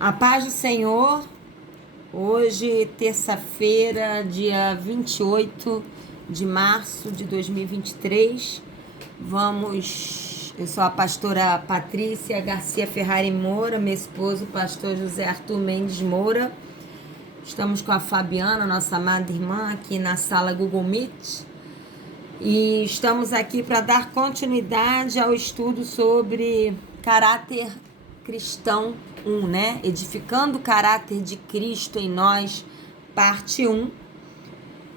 A paz do Senhor, hoje, terça-feira, dia 28 de março de 2023, eu sou a pastora Patrícia Garcia Ferrari Moura, meu esposo, o pastor José Arthur Mendes Moura. Estamos com a Fabiana, nossa amada irmã, aqui na sala Google Meet. E estamos aqui para dar continuidade ao estudo sobre caráter cristão 1, né? Edificando o caráter de Cristo em nós, parte 1.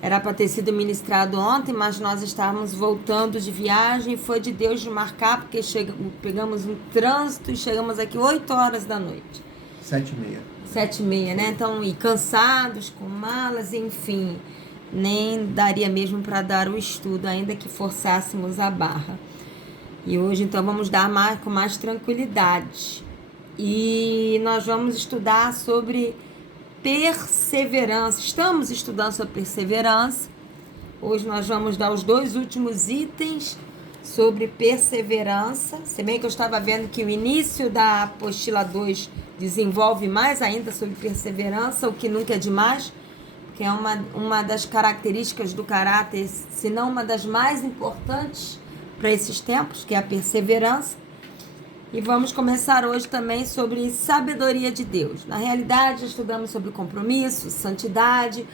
Era para ter sido ministrado ontem, mas nós estávamos voltando de viagem. Foi de Deus de marcar, porque pegamos um trânsito e chegamos aqui 8 horas da noite. 7h30. 7h30, né? Então, e cansados, com malas, enfim, nem daria mesmo para dar o estudo, ainda que forçássemos a barra. E hoje, então, vamos dar com mais tranquilidade. E nós vamos estudar sobre perseverança. Estamos estudando sobre perseverança. Hoje nós vamos dar os 2 últimos itens sobre perseverança. Se bem que eu estava vendo que o início da apostila 2 desenvolve mais ainda sobre perseverança, o que nunca é demais, que é uma das características do caráter, se não uma das mais importantes para esses tempos, que é a perseverança. E vamos começar hoje também sobre sabedoria de Deus. Na realidade, estudamos sobre compromisso, santidade,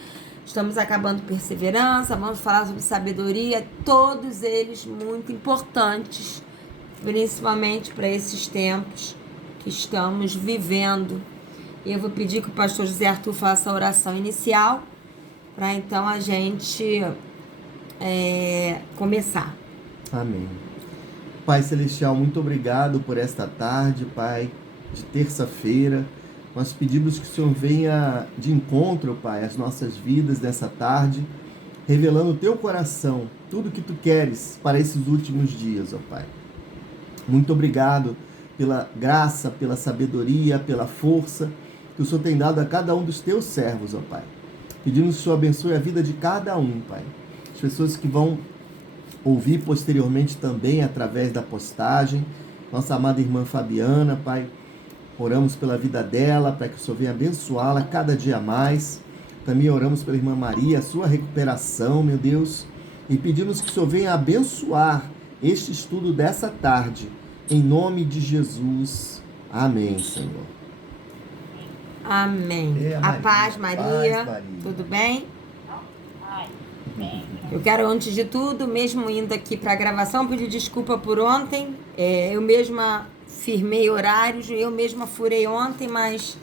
estamos acabando perseverança, vamos falar sobre sabedoria, todos eles muito importantes, principalmente para esses tempos que estamos vivendo. E eu vou pedir que o pastor José Arthur faça a oração inicial, para então a gente começar. Amém. Pai Celestial, muito obrigado por esta tarde, Pai, de terça-feira. Nós pedimos que o Senhor venha de encontro, Pai, às nossas vidas nessa tarde, revelando o Teu coração, tudo que Tu queres para esses últimos dias, ó Pai. Muito obrigado pela graça, pela sabedoria, pela força que o Senhor tem dado a cada um dos Teus servos, ó Pai. Pedimos que o Senhor abençoe a vida de cada um, Pai. As pessoas que vão ouvir posteriormente também através da postagem. Nossa amada irmã Fabiana, Pai, oramos pela vida dela, para que o Senhor venha abençoá-la cada dia mais. Também oramos pela irmã Maria, a sua recuperação, meu Deus. E pedimos que o Senhor venha abençoar este estudo dessa tarde, em nome de Jesus. Amém, Senhor. Amém. A paz, Maria. Tudo bem? Eu quero, antes de tudo, mesmo indo aqui para a gravação, pedir desculpa por ontem. Eu mesma firmei horários, eu mesma furei ontem, mas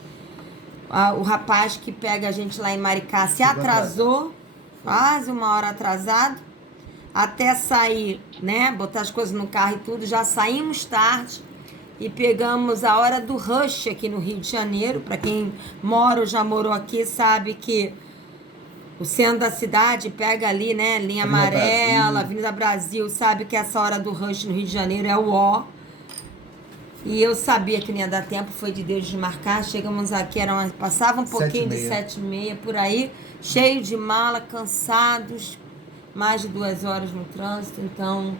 o rapaz que pega a gente lá em Maricá se atrasou, quase 1 hora atrasado, até sair, né, botar as coisas no carro e tudo. Já saímos tarde e pegamos a hora do rush aqui no Rio de Janeiro. Para quem mora ou já morou aqui, sabe que o centro da cidade pega ali, né, linha amarela, Avenida Brasil, sabe que essa hora do rush no Rio de Janeiro é o ó. E eu sabia que não ia dar tempo, foi de Deus desmarcar. Chegamos aqui, passava um pouquinho de 7h30 por aí, cheio de mala, cansados, mais de 2 horas no trânsito, então...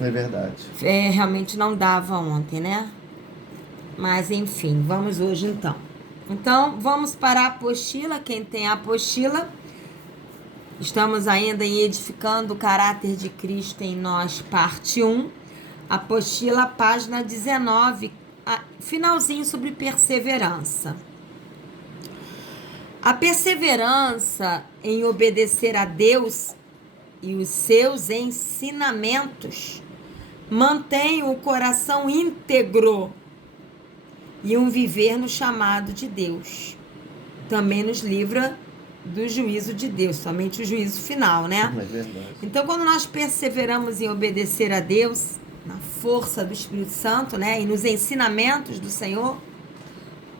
É verdade. Realmente não dava ontem, né? Mas enfim, vamos hoje então. Então, vamos para a apostila, quem tem a apostila... Estamos ainda em Edificando o Caráter de Cristo em Nós, parte 1. Apostila, página 19, finalzinho sobre perseverança. A perseverança em obedecer a Deus e os seus ensinamentos mantém o coração íntegro e um viver no chamado de Deus. Também nos livra do juízo de Deus, somente o juízo final, né? É verdade. Então, quando nós perseveramos em obedecer a Deus, na força do Espírito Santo, né, e nos ensinamentos do Senhor,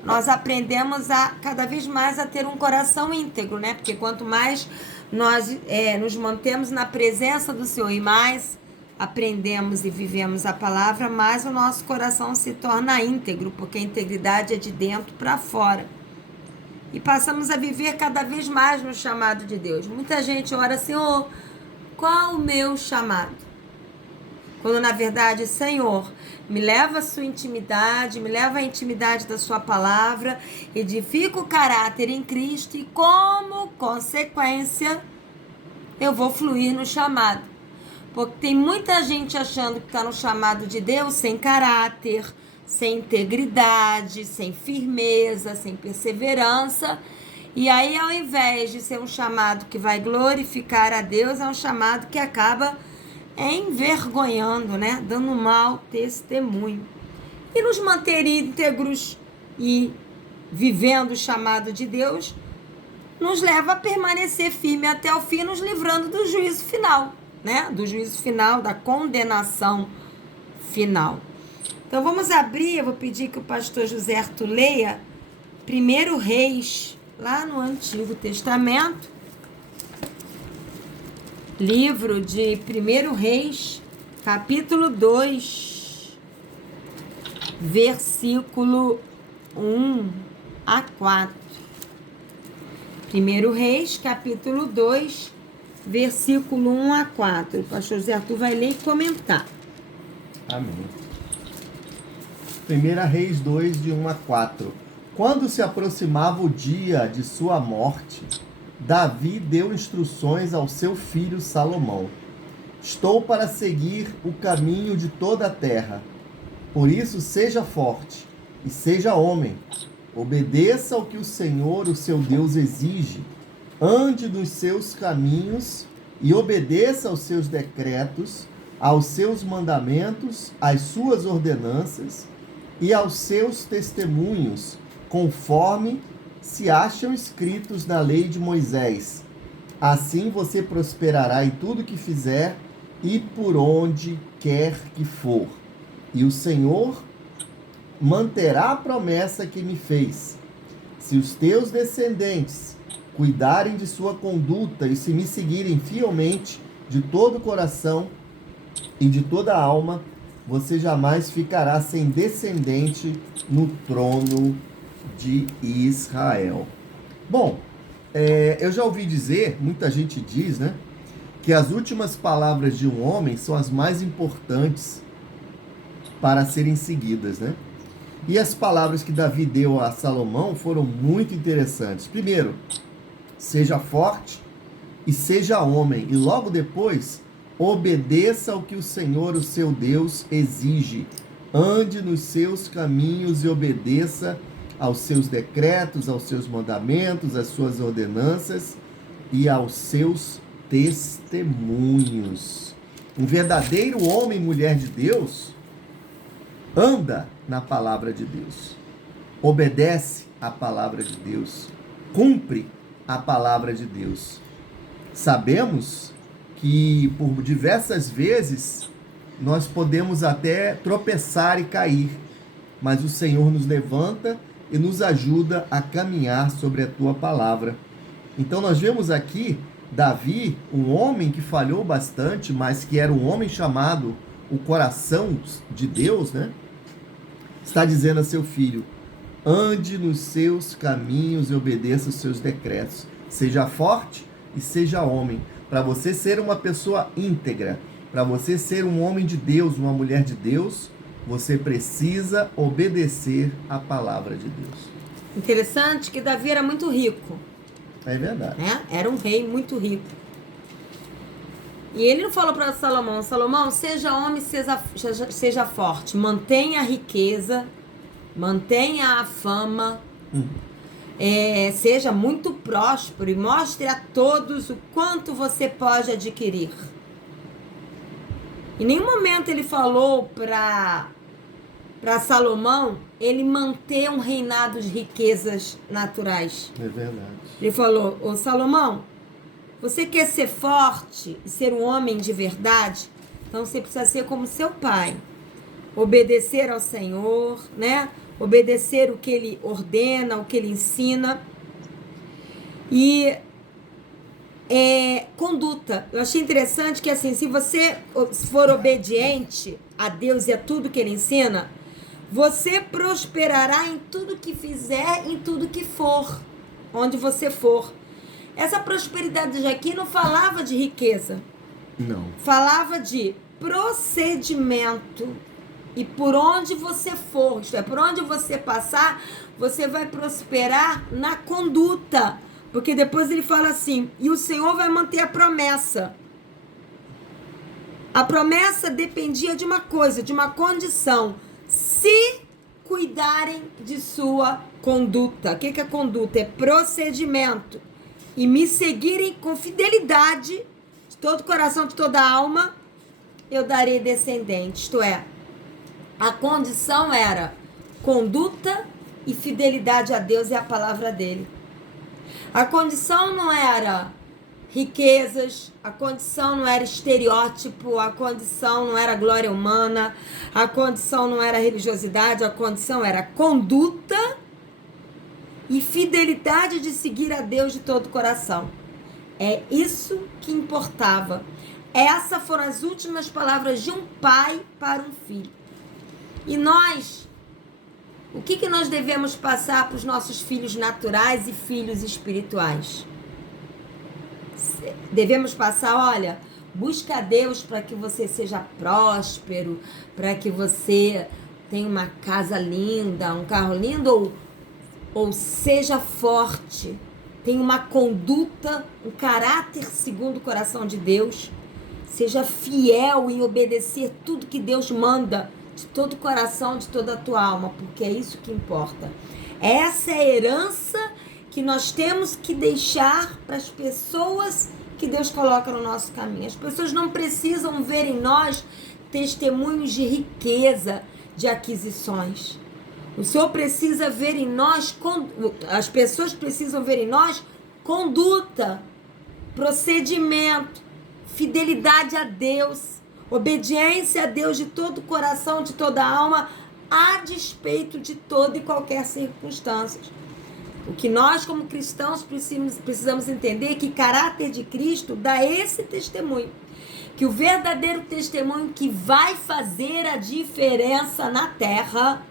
nós aprendemos cada vez mais a ter um coração íntegro, né? Porque quanto mais nós nos mantemos na presença do Senhor e mais aprendemos e vivemos a palavra, mais o nosso coração se torna íntegro, porque a integridade é de dentro para fora. E passamos a viver cada vez mais no chamado de Deus. Muita gente ora assim, qual o meu chamado? Quando na verdade, Senhor, me leva à sua intimidade, me leva à intimidade da sua palavra, edifica o caráter em Cristo e como consequência eu vou fluir no chamado. Porque tem muita gente achando que está no chamado de Deus sem caráter, sem integridade, sem firmeza, sem perseverança. E aí, ao invés de ser um chamado que vai glorificar a Deus, é um chamado que acaba envergonhando, né? Dando mau testemunho. E nos manter íntegros e vivendo o chamado de Deus, nos leva a permanecer firme até o fim, nos livrando do juízo final, né? Do juízo final, da condenação final. Então vamos abrir, eu vou pedir que o pastor José Arthur leia 1 Reis, lá no Antigo Testamento, livro de 1 Reis, capítulo 2, versículo 1 a 4. 1 Reis, capítulo 2, versículo 1 a 4. O pastor José Arthur vai ler e comentar. Amém. 1 Reis 2, de 1 a 4. Quando se aproximava o dia de sua morte, Davi deu instruções ao seu filho Salomão. Estou para seguir o caminho de toda a terra. Por isso, seja forte e seja homem. Obedeça ao que o Senhor, o seu Deus, exige. Ande nos seus caminhos e obedeça aos seus decretos, aos seus mandamentos, às suas ordenanças e aos seus testemunhos, conforme se acham escritos na lei de Moisés. Assim você prosperará em tudo que fizer e por onde quer que for. E o Senhor manterá a promessa que me fez. Se os teus descendentes cuidarem de sua conduta e se me seguirem fielmente de todo o coração e de toda a alma, você jamais ficará sem descendente no trono de Israel. Bom, eu já ouvi dizer, muita gente diz, né, que as últimas palavras de um homem são as mais importantes para serem seguidas, né? E as palavras que Davi deu a Salomão foram muito interessantes. Primeiro, seja forte e seja homem. E logo depois, obedeça ao que o Senhor, o seu Deus, exige. Ande nos seus caminhos e obedeça aos seus decretos, aos seus mandamentos, às suas ordenanças e aos seus testemunhos. Um verdadeiro homem e mulher de Deus anda na palavra de Deus, obedece à palavra de Deus, cumpre a palavra de Deus. Sabemos que por diversas vezes nós podemos até tropeçar e cair, mas o Senhor nos levanta e nos ajuda a caminhar sobre a tua palavra. Então nós vemos aqui Davi, um homem que falhou bastante, mas que era um homem chamado o coração de Deus, né? Está dizendo a seu filho: ande nos seus caminhos e obedeça os seus decretos. Seja forte e seja homem. Para você ser uma pessoa íntegra, para você ser um homem de Deus, uma mulher de Deus, você precisa obedecer à palavra de Deus. Interessante que Davi era muito rico. É verdade. Né? Era um rei muito rico. E ele não falou para Salomão: Salomão, seja homem, seja forte, mantenha a riqueza, mantenha a fama, seja muito próspero e mostre a todos o quanto você pode adquirir. Em nenhum momento ele falou para Salomão ele manter um reinado de riquezas naturais. É verdade. Ele falou: ô Salomão, você quer ser forte e ser um homem de verdade? Então você precisa ser como seu pai. Obedecer ao Senhor, né? Obedecer o que ele ordena, o que ele ensina. E conduta. Eu achei interessante que assim, se você for obediente a Deus e a tudo que ele ensina, você prosperará em tudo que fizer, em tudo que for, onde você for. Essa prosperidade de aqui não falava de riqueza. Não. Falava de procedimento. E por onde você for, isto é, por onde você passar, você vai prosperar na conduta. Porque depois ele fala assim, e o Senhor vai manter a promessa. A promessa dependia de uma coisa, de uma condição. Se cuidarem de sua conduta. O que é conduta? É procedimento. E me seguirem com fidelidade, de todo coração, de toda alma, eu darei descendente. Isto é, a condição era conduta e fidelidade a Deus e a palavra dele. A condição não era riquezas, a condição não era estereótipo, a condição não era glória humana, a condição não era religiosidade, a condição era conduta e fidelidade de seguir a Deus de todo o coração. É isso que importava. Essas foram as últimas palavras de um pai para um filho. E nós, o que nós devemos passar para os nossos filhos naturais e filhos espirituais? Devemos passar, olha, busca a Deus para que você seja próspero, para que você tenha uma casa linda, um carro lindo, ou seja forte, tenha uma conduta, um caráter segundo o coração de Deus, seja fiel em obedecer tudo que Deus manda, de todo o coração, de toda a tua alma, porque é isso que importa. Essa é a herança que nós temos que deixar para as pessoas que Deus coloca no nosso caminho. As pessoas não precisam ver em nós testemunhos de riqueza, de aquisições. O Senhor precisa ver em nós, as pessoas precisam ver em nós conduta, procedimento, fidelidade a Deus, obediência a Deus de todo o coração, de toda a alma, a despeito de toda e qualquer circunstância. O que nós, como cristãos, precisamos entender é que o caráter de Cristo dá esse testemunho. Que o verdadeiro testemunho que vai fazer a diferença na terra,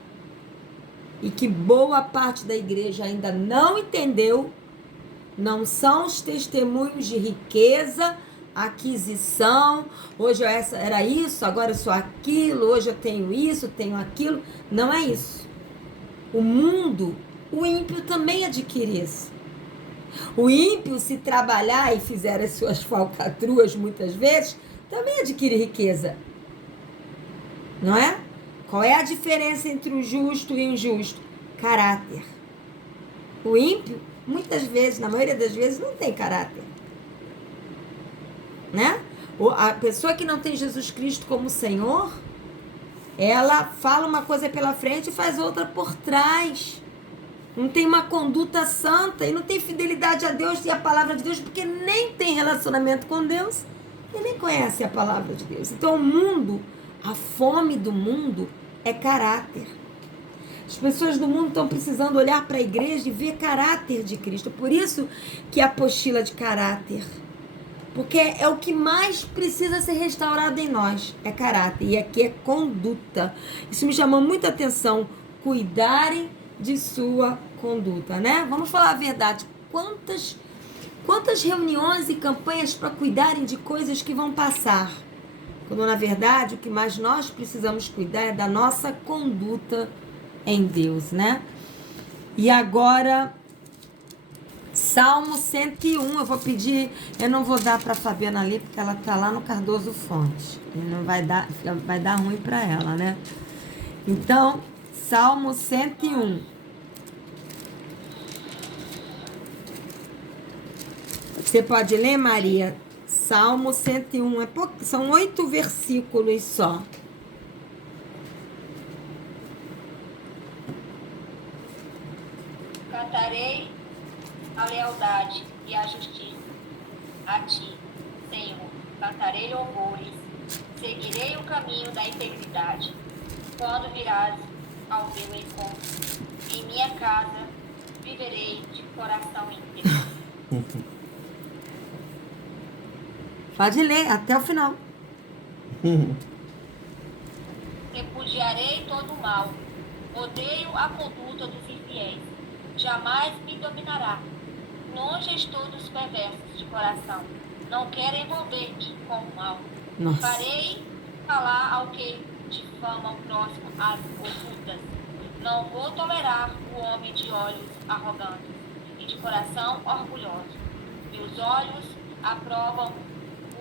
e que boa parte da igreja ainda não entendeu, não são os testemunhos de riqueza, aquisição, hoje era isso, agora eu sou aquilo, hoje eu tenho isso, tenho aquilo. Não é isso. O mundo, o ímpio também adquire isso. O ímpio, se trabalhar e fizer as suas falcatruas muitas vezes, também adquire riqueza. Não é? Qual é a diferença entre o justo e o injusto? Caráter. O ímpio, muitas vezes, na maioria das vezes, não tem caráter. Né? A pessoa que não tem Jesus Cristo como Senhor, ela fala uma coisa pela frente e faz outra por trás. Não tem uma conduta santa e não tem fidelidade a Deus e a palavra de Deus, porque nem tem relacionamento com Deus e nem conhece a palavra de Deus. Então o mundo, a fome do mundo é caráter. As pessoas do mundo estão precisando olhar para a igreja e ver caráter de Cristo. Por isso que a apostila de caráter, porque é o que mais precisa ser restaurado em nós, é caráter. E aqui é conduta. Isso me chamou muita atenção. Cuidarem de sua conduta, né? Vamos falar a verdade. Quantas reuniões e campanhas para cuidarem de coisas que vão passar? Quando, na verdade, o que mais nós precisamos cuidar é da nossa conduta em Deus, né? E agora, Salmo 101, eu vou pedir, eu não vou dar para a Fabiana ali, porque ela tá lá no Cardoso Fontes. E não vai dar ruim para ela, né? Então, Salmo 101. Você pode ler, Maria? Salmo 101. São 8 versículos só. Cantarei a lealdade e a justiça a ti, Senhor. Cantarei louvores. Seguirei o caminho da integridade. Quando virás ao meu encontro, em minha casa viverei de coração íntegro. Pode ler até o final. Repudiarei todo o mal. Odeio a conduta dos infiéis. Jamais me dominará. Longe estou dos perversos de coração. Não quero envolver-me com o mal. Nossa. Farei falar ao que difama o próximo às ocultas. Não vou tolerar o homem de olhos arrogantes e de coração orgulhoso. Meus olhos aprovam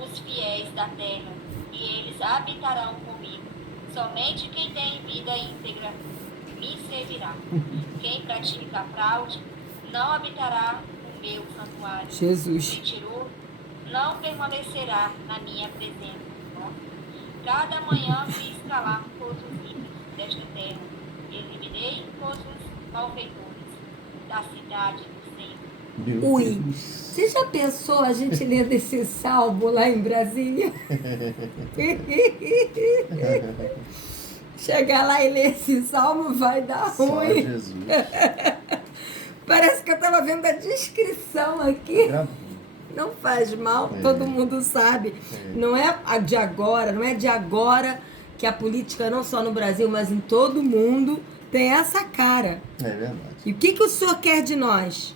os fiéis da terra, e eles habitarão comigo. Somente quem tem vida íntegra me servirá. Quem pratica fraude não habitará o meu santuário. Jesus. Mentiroso não permanecerá na minha presença. Cada manhã fiz calar todos os ímpios desta terra. Eliminei todos os malfeitores da cidade do Senhor. Meu Ui, Deus. você já pensou a gente lendo esse salmo lá em Brasília? Chegar lá e ler esse salmo vai dar Só ruim. Jesus. Parece que eu estava vendo a descrição aqui. Gravou. Não faz mal, É. todo mundo sabe. É. Não é a de agora, não é de agora que a política, não só no Brasil, mas em todo o mundo, tem essa cara. É verdade. E o que o senhor quer de nós?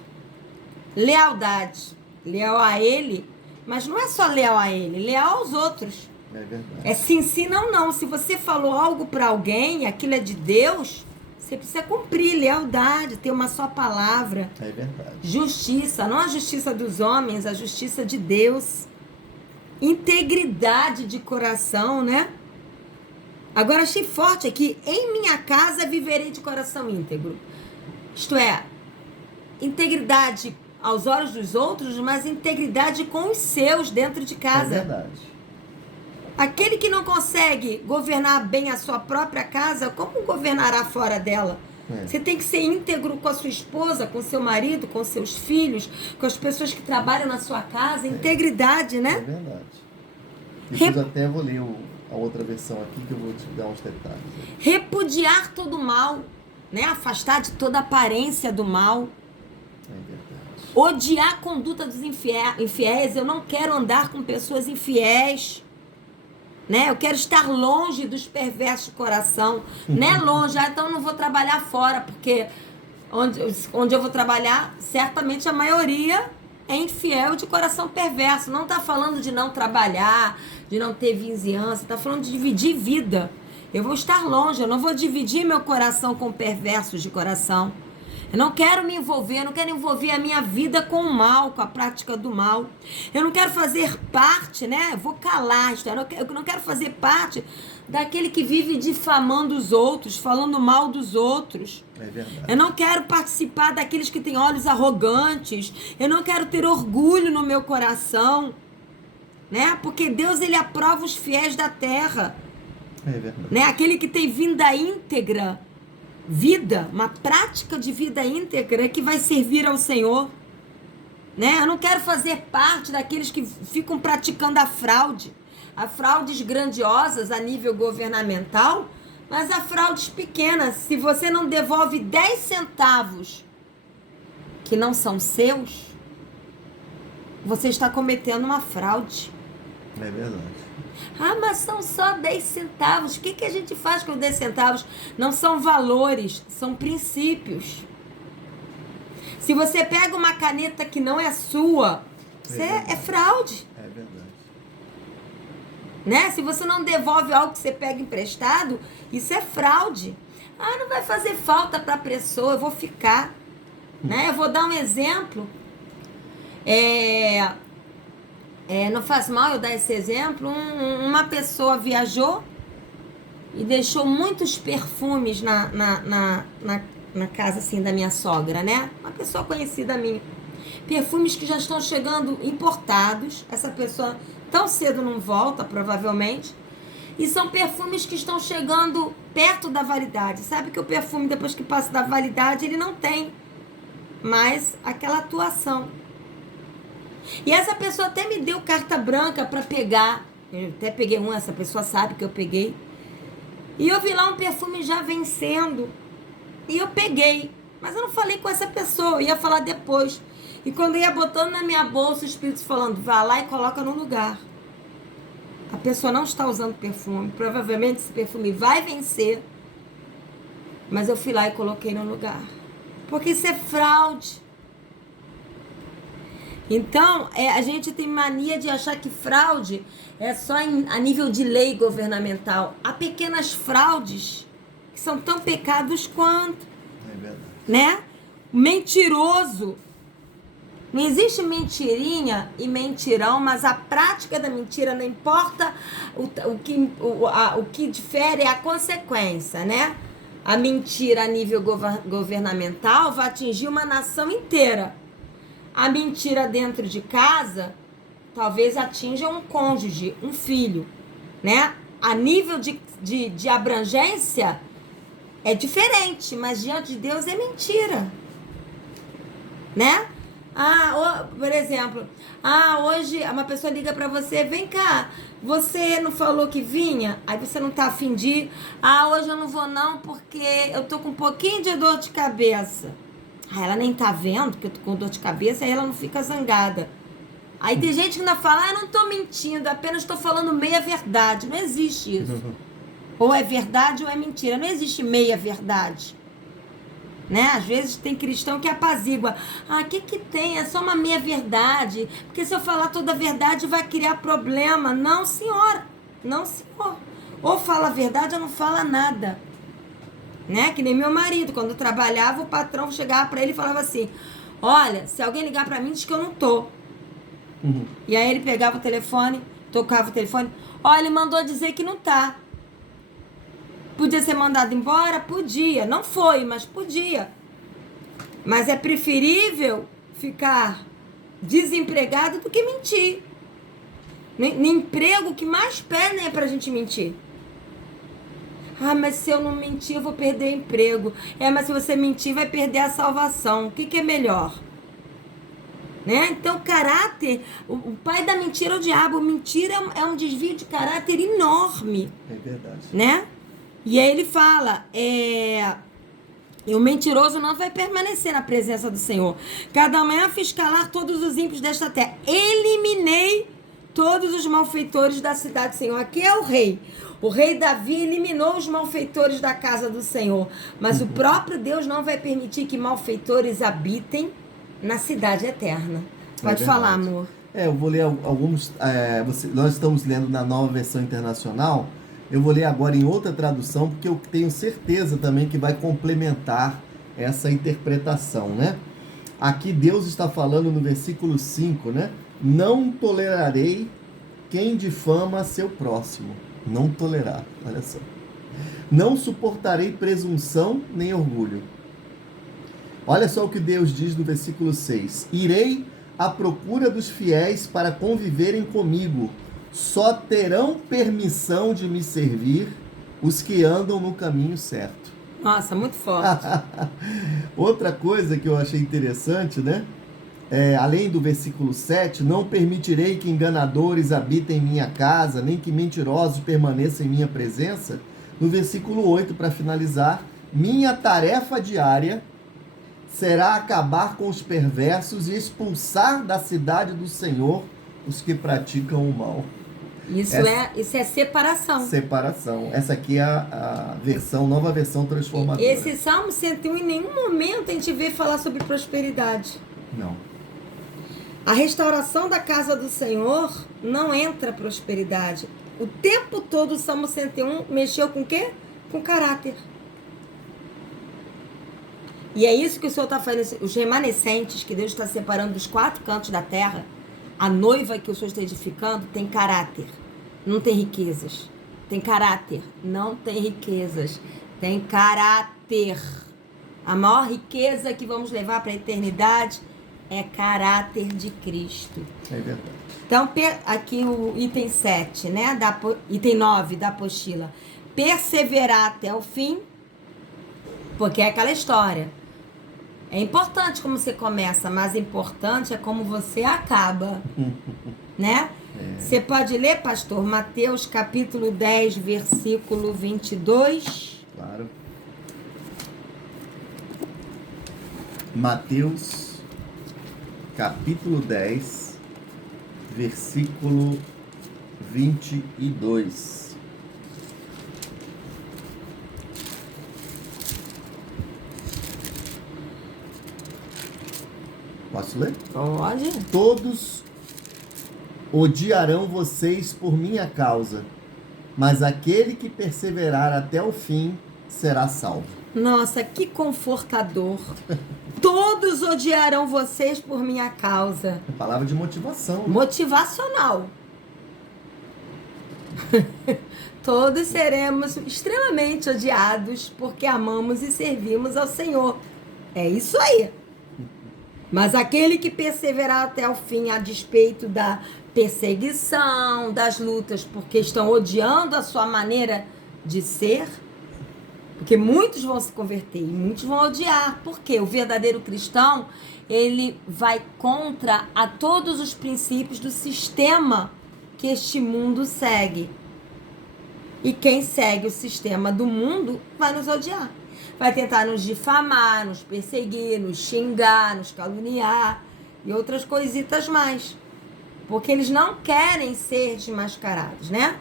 Lealdade. Leal a ele, mas não é só leal a ele, leal aos outros. É verdade. É sim, não. Se você falou algo para alguém, aquilo é de Deus, você precisa cumprir. Lealdade, ter uma só palavra. É verdade. Justiça, não a justiça dos homens, a justiça de Deus. Integridade de coração, né? Agora achei forte aqui, em minha casa viverei de coração íntegro. Isto é, integridade aos olhos dos outros, mas integridade com os seus dentro de É casa. verdade. Aquele que não consegue governar bem a sua própria casa, como governará fora dela? É. Você tem que ser íntegro com a sua esposa, com seu marido, com seus filhos, com as pessoas que trabalham na sua casa. Integridade, É né? verdade. Depois até vou ler a outra versão aqui que eu vou te dar uns detalhes. Repudiar todo o mal, né? Afastar de toda aparência do mal. É verdade. Odiar a conduta dos infiéis. Eu não quero andar com pessoas infiéis. Né? Eu quero estar longe dos perversos de coração. Né? Longe. Então eu não vou trabalhar fora, porque onde eu vou trabalhar, certamente a maioria é infiel de coração perverso. Não está falando de não trabalhar, de não ter vizinhança. Está falando de dividir vida. Eu vou estar longe. Eu não vou dividir meu coração com perversos de coração. Eu não quero me envolver, eu não quero envolver a minha vida com o mal, com a prática do mal. Eu não quero fazer parte, né? Eu vou calar, eu não quero fazer parte daquele que vive difamando os outros, falando mal dos outros. É verdade. Eu não quero participar daqueles que têm olhos arrogantes. Eu não quero ter orgulho no meu coração, né? Porque Deus, ele aprova os fiéis da terra, É verdade. né? Aquele que tem vida íntegra, uma prática de vida íntegra que vai servir ao Senhor, né? Eu não quero fazer parte daqueles que ficam praticando a fraudes grandiosas a nível governamental, mas a fraudes pequenas. Se você não devolve 10 centavos que não são seus, você está cometendo uma fraude. É verdade. Ah, mas são só 10 centavos. O que a gente faz com 10 centavos? Não são valores, são princípios. Se você pega uma caneta que não é sua, você é fraude. É verdade. Né? Se você não devolve algo que você pega emprestado, isso é fraude. Ah, não vai fazer falta para a pessoa, eu vou ficar. Né? Eu vou dar um exemplo. Não faz mal eu dar esse exemplo. Uma pessoa viajou e deixou muitos perfumes na casa assim, da minha sogra, né? Uma pessoa conhecida minha. Perfumes que já estão chegando importados. Essa pessoa tão cedo não volta, provavelmente. E são perfumes que estão chegando perto da validade. Sabe que o perfume, depois que passa da validade, ele não tem mais aquela atuação. E essa pessoa até me deu carta branca para pegar. Eu até peguei essa pessoa sabe que eu peguei. E eu vi lá um perfume já vencendo. E eu peguei. Mas eu não falei com essa pessoa, eu ia falar depois. E quando eu ia botando na minha bolsa, o Espírito falando, vá lá e coloca no lugar. A pessoa não está usando perfume. Provavelmente esse perfume vai vencer. Mas eu fui lá e coloquei no lugar. Porque isso é fraude. Então, a gente tem mania de achar que fraude é só a nível de lei governamental. Há pequenas fraudes que são tão pecados quanto. É verdade. Né? Mentiroso. Não existe mentirinha e mentirão, mas a prática da mentira, não importa o que difere é a consequência, né? A mentira a nível governamental vai atingir uma nação inteira. A mentira dentro de casa talvez atinja um cônjuge, um filho, né? A nível de abrangência é diferente, mas diante de Deus é mentira, né? Por exemplo, hoje uma pessoa liga pra você, vem cá, você não falou que vinha? Aí você não tá afim de ir. Hoje eu não vou não, porque eu tô com um pouquinho de dor de cabeça. Ela nem tá vendo que eu tô com dor de cabeça, aí ela não fica zangada. Aí tem gente que ainda fala, eu não tô mentindo, apenas tô falando meia verdade. Não existe isso. Ou é verdade ou é mentira. Não existe meia verdade. Né? Às vezes tem cristão que apazigua. O que tem? É só uma meia verdade. Porque se eu falar toda a verdade vai criar problema. Não, senhora. Não, senhor. Ou fala a verdade ou não fala nada. Né? Que nem meu marido. Quando eu trabalhava, o patrão chegava pra ele e falava assim, olha, se alguém ligar pra mim, diz que eu não tô. E aí ele pegava o telefone, tocava o telefone. Ele mandou dizer que não tá. Podia ser mandado embora? Podia. Não foi, mas podia. Mas é preferível ficar desempregado do que mentir. No emprego, que mais pedem é pra gente mentir. Mas se eu não mentir, eu vou perder emprego. Mas se você mentir, vai perder a salvação. O que é melhor? Né? Então, caráter, o pai da mentira é o diabo. Mentira é um desvio de caráter enorme. É verdade. Né? E aí ele fala, o mentiroso não vai permanecer na presença do Senhor. Cada manhã fiz calar todos os ímpios desta terra. Eliminei todos os malfeitores da cidade do Senhor. Aqui é o rei. O rei Davi eliminou os malfeitores da casa do Senhor. Mas o próprio Deus não vai permitir que malfeitores habitem na cidade eterna. Pode falar, amor. Eu vou ler alguns... nós estamos lendo na Nova Versão Internacional. Eu vou ler agora em outra tradução, porque eu tenho certeza também que vai complementar essa interpretação, né? Aqui Deus está falando no versículo 5, né? Não tolerarei quem difama seu próximo. Não tolerar, olha só. Não suportarei presunção nem orgulho. Olha só o que Deus diz no versículo 6. Irei à procura dos fiéis para conviverem comigo. Só terão permissão de me servir os que andam no caminho certo. Nossa, muito forte. Outra coisa que eu achei interessante, né? Além do versículo 7, não permitirei que enganadores habitem em minha casa, nem que mentirosos permaneçam em minha presença. No versículo 8, para finalizar, minha tarefa diária será acabar com os perversos e expulsar da cidade do Senhor os que praticam o mal. Isso é separação. Separação. Essa aqui é a nova versão transformadora. Esse Salmo 101, em nenhum momento a gente vê falar sobre prosperidade. Não. A restauração da casa do Senhor não entra prosperidade. O tempo todo o Salmo 101 mexeu com o quê? Com caráter. E é isso que o Senhor está fazendo. Os remanescentes que Deus está separando dos 4 cantos da terra, a noiva que o Senhor está edificando tem caráter. Não tem riquezas. Tem caráter. Não tem riquezas. Tem caráter. A maior riqueza que vamos levar para a eternidade é caráter de Cristo. É verdade. Então, aqui o item 7, né? Item 9 da apostila. Perseverar até o fim, porque é aquela história. É importante como você começa, mas importante é como você acaba. Né? Você pode ler, pastor, Mateus capítulo 10, versículo 22. Claro. Mateus capítulo 10, versículo 22. Posso ler? Pode. Todos odiarão vocês por minha causa, mas aquele que perseverar até o fim será salvo. Nossa, que confortador. Todos odiarão vocês por minha causa. É palavra de motivação. Né? Motivacional. Todos seremos extremamente odiados porque amamos e servimos ao Senhor. É isso aí. Mas aquele que perseverar até o fim, a despeito da perseguição, das lutas, porque estão odiando a sua maneira de ser, porque muitos vão se converter e muitos vão odiar. Porque o verdadeiro cristão, ele vai contra a todos os princípios do sistema que este mundo segue. E quem segue o sistema do mundo vai nos odiar. Vai tentar nos difamar, nos perseguir, nos xingar, nos caluniar e outras coisitas mais. Porque eles não querem ser desmascarados, né?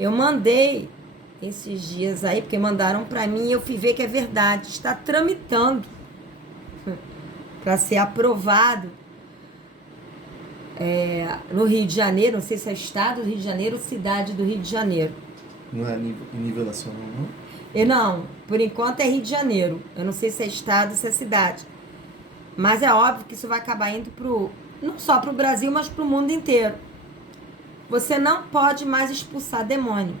Eu mandei esses dias aí, porque mandaram pra mim e eu fui ver que é verdade. Está tramitando para ser aprovado no Rio de Janeiro, não sei se é estado do Rio de Janeiro ou cidade do Rio de Janeiro. Não é nivelação, não? Não, por enquanto é Rio de Janeiro. Eu não sei se é estado ou se é cidade. Mas é óbvio que isso vai acabar indo não só para o Brasil, mas para o mundo inteiro. Você não pode mais expulsar demônio.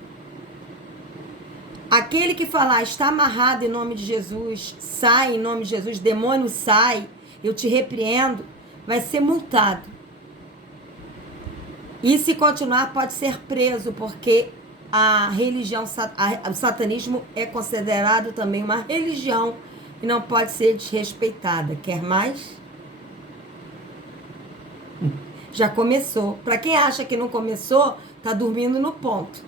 Aquele que falar está amarrado em nome de Jesus, sai em nome de Jesus, demônio sai, eu te repreendo, vai ser multado. E se continuar pode ser preso, porque a religião, o satanismo é considerado também uma religião e não pode ser desrespeitada. Quer mais? Já começou. Para quem acha que não começou, tá dormindo no ponto.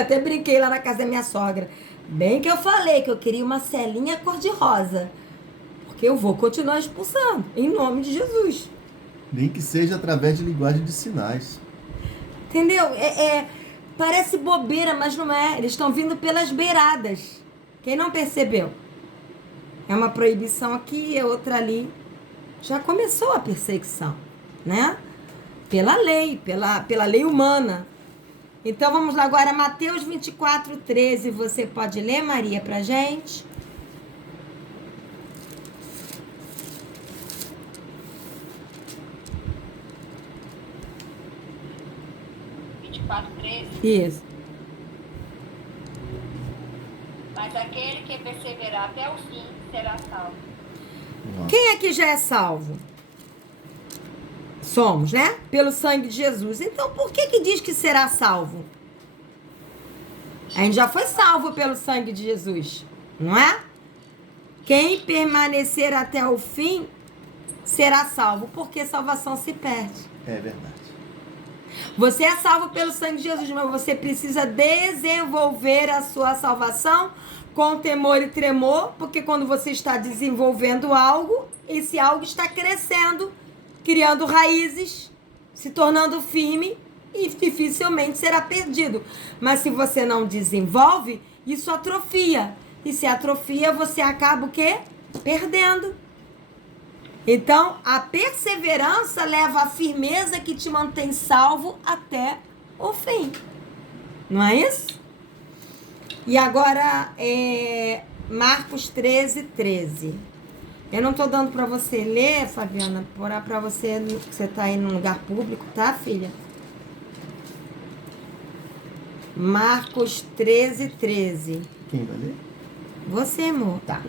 Até brinquei lá na casa da minha sogra. Bem que eu falei que eu queria uma celinha cor-de-rosa. Porque eu vou continuar expulsando, em nome de Jesus. Nem que seja através de linguagem de sinais. Entendeu? Parece bobeira, mas não é. Eles estão vindo pelas beiradas. Quem não percebeu? É uma proibição aqui, é outra ali. Já começou a perseguição, né? Pela lei, pela lei humana. Então vamos lá agora, Mateus 24:13. Você pode ler, Maria, pra gente? Isso. Mas aquele que perseverar até o fim será salvo. Quem aqui já é salvo? Somos, né? Pelo sangue de Jesus. Então, por que diz que será salvo? A gente já foi salvo pelo sangue de Jesus, não é? Quem permanecer até o fim será salvo, porque salvação se perde. É verdade. Você é salvo pelo sangue de Jesus, mas você precisa desenvolver a sua salvação com temor e tremor, porque quando você está desenvolvendo algo, esse algo está crescendo, criando raízes, se tornando firme e dificilmente será perdido. Mas se você não desenvolve, isso atrofia. E se atrofia, você acaba o quê? Perdendo. Então, a perseverança leva à firmeza que te mantém salvo até o fim. Não é isso? E agora, Marcos 13:13. Eu não estou dando para você ler, Fabiana, para você, você está aí num lugar público, tá, filha? Marcos 13:13. Quem vai ler? Você, amor. Tá.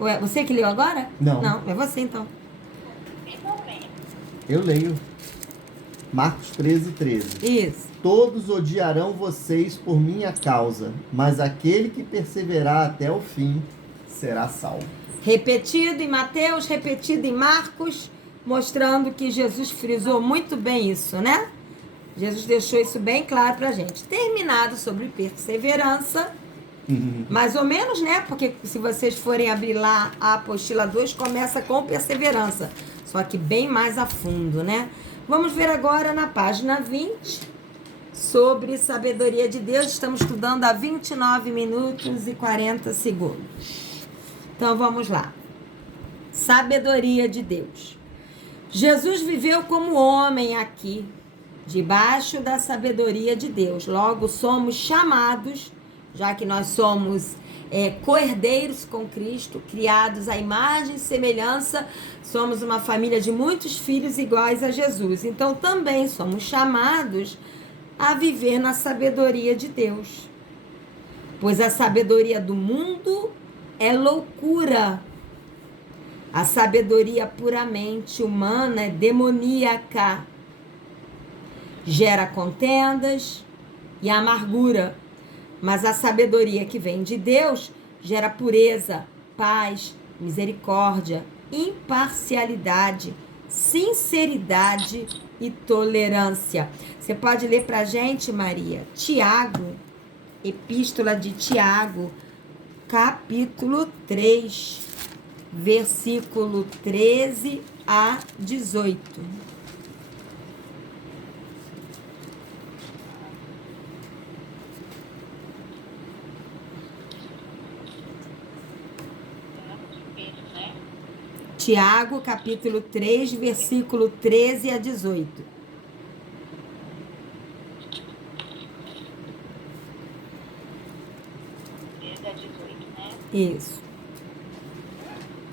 Ué, você que leu agora? Não. Não, é você então. Eu leio. Marcos 13:13. Isso. Todos odiarão vocês por minha causa, mas aquele que perseverar até o fim será salvo. Repetido em Mateus, repetido em Marcos, mostrando que Jesus frisou muito bem isso, né? Jesus deixou isso bem claro pra gente. Terminado sobre perseverança, mais ou menos, né? Porque se vocês forem abrir lá a apostila 2, começa com perseverança. Só que bem mais a fundo, né? Vamos ver agora na página 20, sobre sabedoria de Deus. Estamos estudando há 29 minutos e 40 segundos. Então, vamos lá. sabedoria de Deus. Jesus viveu como homem aqui, debaixo da sabedoria de Deus. Logo, somos chamados, já que nós somos co-herdeiros com Cristo, criados à imagem e semelhança, somos uma família de muitos filhos iguais a Jesus. Então, também somos chamados a viver na sabedoria de Deus. Pois a sabedoria do mundo é loucura. A sabedoria puramente humana é demoníaca. Gera contendas e amargura. Mas a sabedoria que vem de Deus gera pureza, paz, misericórdia, imparcialidade, sinceridade e tolerância. Você pode ler pra gente, Maria? Tiago, Epístola de Tiago, capítulo 3, versículo 13 a 18. Tiago, capítulo 3, versículo 13 a 18. Isso.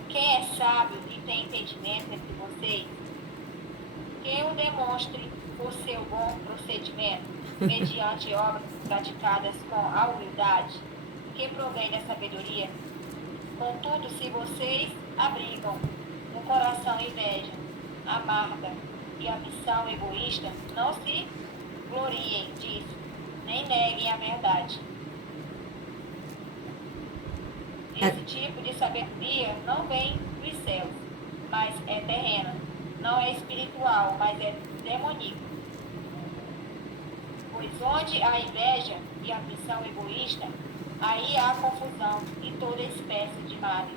Quem é sábio e tem entendimento entre vocês, que o demonstre por seu bom procedimento, mediante obras praticadas com a humildade, que provém da sabedoria. Contudo, se vocês abrigam no coração inveja, amarga e ambição egoísta, não se gloriem disso, nem neguem a verdade. Esse tipo de sabedoria não vem dos céus, mas é terrena. Não é espiritual, mas é demoníaca. Pois onde há inveja e ambição egoísta, aí há confusão e toda espécie de males.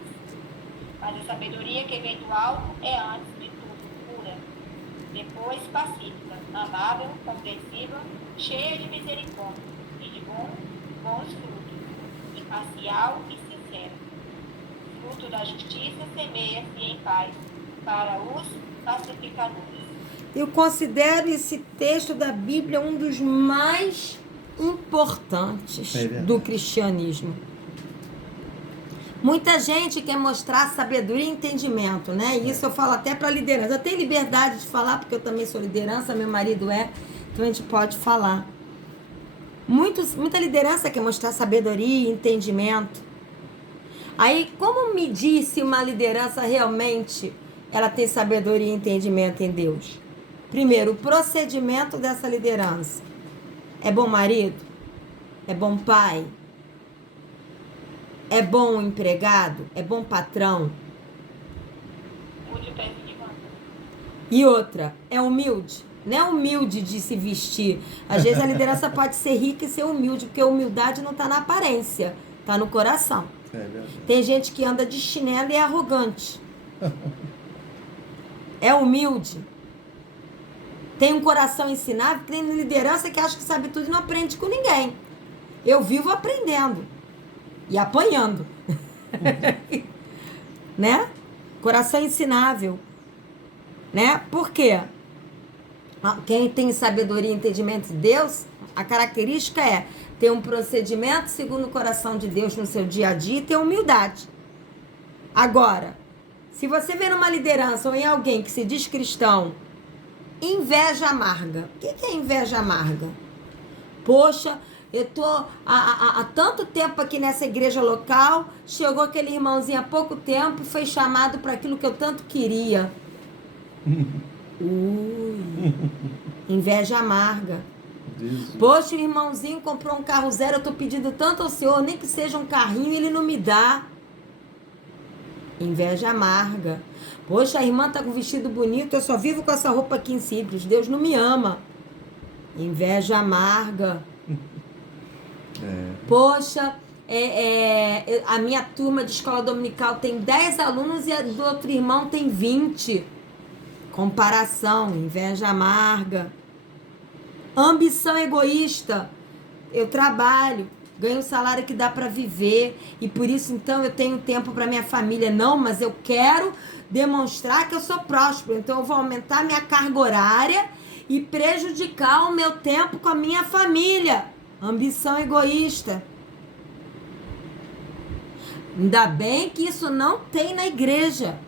Mas a sabedoria que vem do alto é antes de tudo pura, depois pacífica, amável, compreensível, cheia de misericórdia e de bons frutos, imparcial e sincera. Fruto da justiça semeia-se em paz para os pacificadores. Eu considero esse texto da Bíblia um dos mais importantes do cristianismo. Muita gente quer mostrar sabedoria e entendimento, né? Isso eu falo até para liderança. Eu tenho liberdade de falar, porque eu também sou liderança, meu marido é, então a gente pode falar. Muita liderança quer mostrar sabedoria e entendimento. Aí, como medir se uma liderança realmente ela tem sabedoria e entendimento em Deus? Primeiro, o procedimento dessa liderança. É bom marido? É bom pai? É bom empregado? É bom patrão? E outra, é humilde? Não é humilde de se vestir. Às vezes a liderança pode ser rica e ser humilde, porque a humildade não está na aparência, está no coração. Tem gente que anda de chinelo e é arrogante. É humilde. Tem um coração ensinável, tem liderança que acha que sabe tudo e não aprende com ninguém. Eu vivo aprendendo. E apanhando. Né? Coração ensinável. Né? Por quê? Quem tem sabedoria e entendimento de Deus, a característica é ter um procedimento segundo o coração de Deus no seu dia a dia e ter humildade. Agora, se você vê numa liderança ou em alguém que se diz cristão, inveja amarga. O que é inveja amarga? Poxa, eu tô há tanto tempo aqui nessa igreja local, chegou aquele irmãozinho há pouco tempo e foi chamado para aquilo que eu tanto queria. Inveja amarga. Poxa, o irmãozinho comprou um carro zero, eu tô pedindo tanto ao Senhor, nem que seja um carrinho, ele não me dá. Inveja amarga. Poxa, a irmã tá com um vestido bonito, eu só vivo com essa roupa aqui em Simples, Deus não me ama. Inveja amarga. Poxa, a minha turma de escola dominical tem 10 alunos e a do outro irmão tem 20. Comparação, inveja amarga. Ambição egoísta. Eu trabalho, ganho um salário que dá para viver, e por isso então eu tenho tempo para minha família. Não, mas eu quero demonstrar que eu sou próspero, então eu vou aumentar minha carga horária e prejudicar o meu tempo com a minha família. Ambição egoísta. Ainda bem que isso não tem na igreja.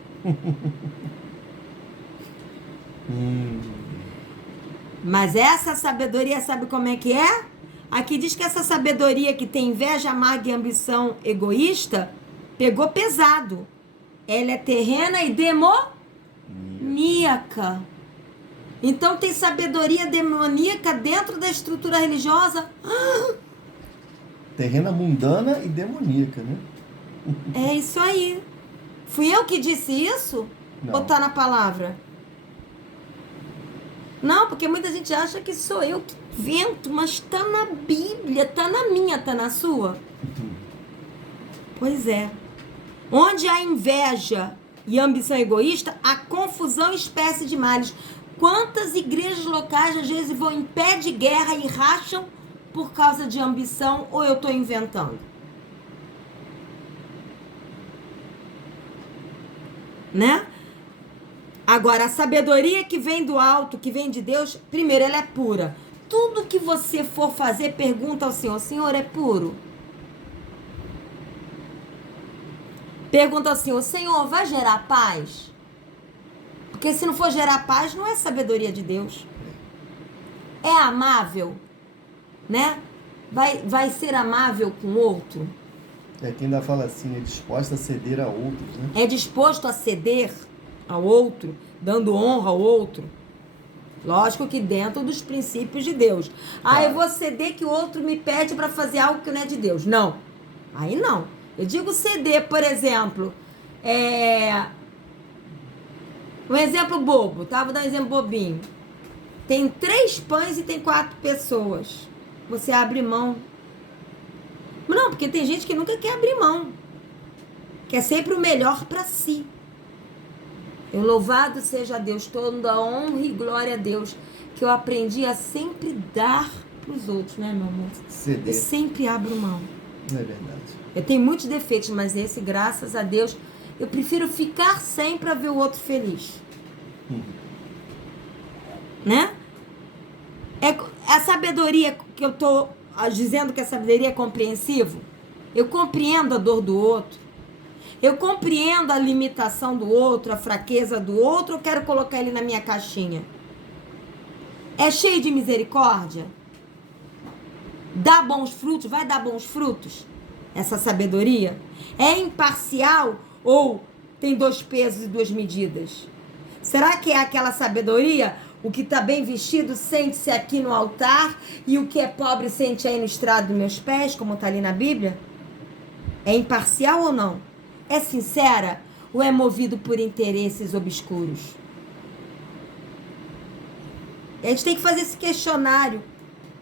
Mas essa sabedoria, sabe como é que é? Aqui diz que essa sabedoria que tem inveja, amarga e ambição egoísta, pegou pesado. Ela é terrena e demoníaca. Então tem sabedoria demoníaca dentro da estrutura religiosa. Terrena, mundana e demoníaca, né? É isso aí. Fui eu que disse isso? Não. Ou tá na palavra? Não, porque muita gente acha que sou eu que invento, mas tá na Bíblia, tá na minha, tá na sua. Pois é. Onde há inveja e ambição egoísta, há confusão e espécie de males. Quantas igrejas locais às vezes vão em pé de guerra e racham por causa de ambição, ou eu estou inventando? Né? Agora, a sabedoria que vem do alto, que vem de Deus, primeiro, ela é pura. Tudo que você for fazer, pergunta ao Senhor: Senhor, é puro? Pergunta ao Senhor: Senhor, vai gerar paz? Porque se não for gerar paz, não é sabedoria de Deus. É amável, né? Vai ser amável com o outro? É quem ainda fala assim, é disposta a ceder a outros, né? É disposto a ceder ao outro, dando honra ao outro. Lógico que dentro dos princípios de Deus. Ah, eu vou ceder que o outro me pede para fazer algo que não é de Deus. Não. Aí não. Eu digo ceder, por exemplo, um exemplo bobo, tá? Vou dar um exemplo bobinho. Tem 3 pães e tem 4 pessoas. Você abre mão. Não, porque tem gente que nunca quer abrir mão. Quer sempre o melhor para si. Eu louvado seja Deus, toda a honra e glória a Deus, que eu aprendi a sempre dar para os outros, né, meu amor? Ceder. Eu sempre abro mão. É verdade. Eu tenho muitos defeitos, mas esse, graças a Deus, eu prefiro ficar sem para ver o outro feliz. Né? É a sabedoria que eu tô dizendo que a sabedoria é compreensivo. Eu compreendo a dor do outro. Eu compreendo a limitação do outro, a fraqueza do outro. Eu quero colocar ele na minha caixinha. É cheio de misericórdia? Dá bons frutos? Vai dar bons frutos? Essa sabedoria? É imparcial ou tem 2 pesos e 2 medidas? Será que é aquela sabedoria? O que está bem vestido sente-se aqui no altar e o que é pobre sente aí no estrado dos meus pés, como está ali na Bíblia? É imparcial ou não? É sincera ou é movido por interesses obscuros? A gente tem que fazer esse questionário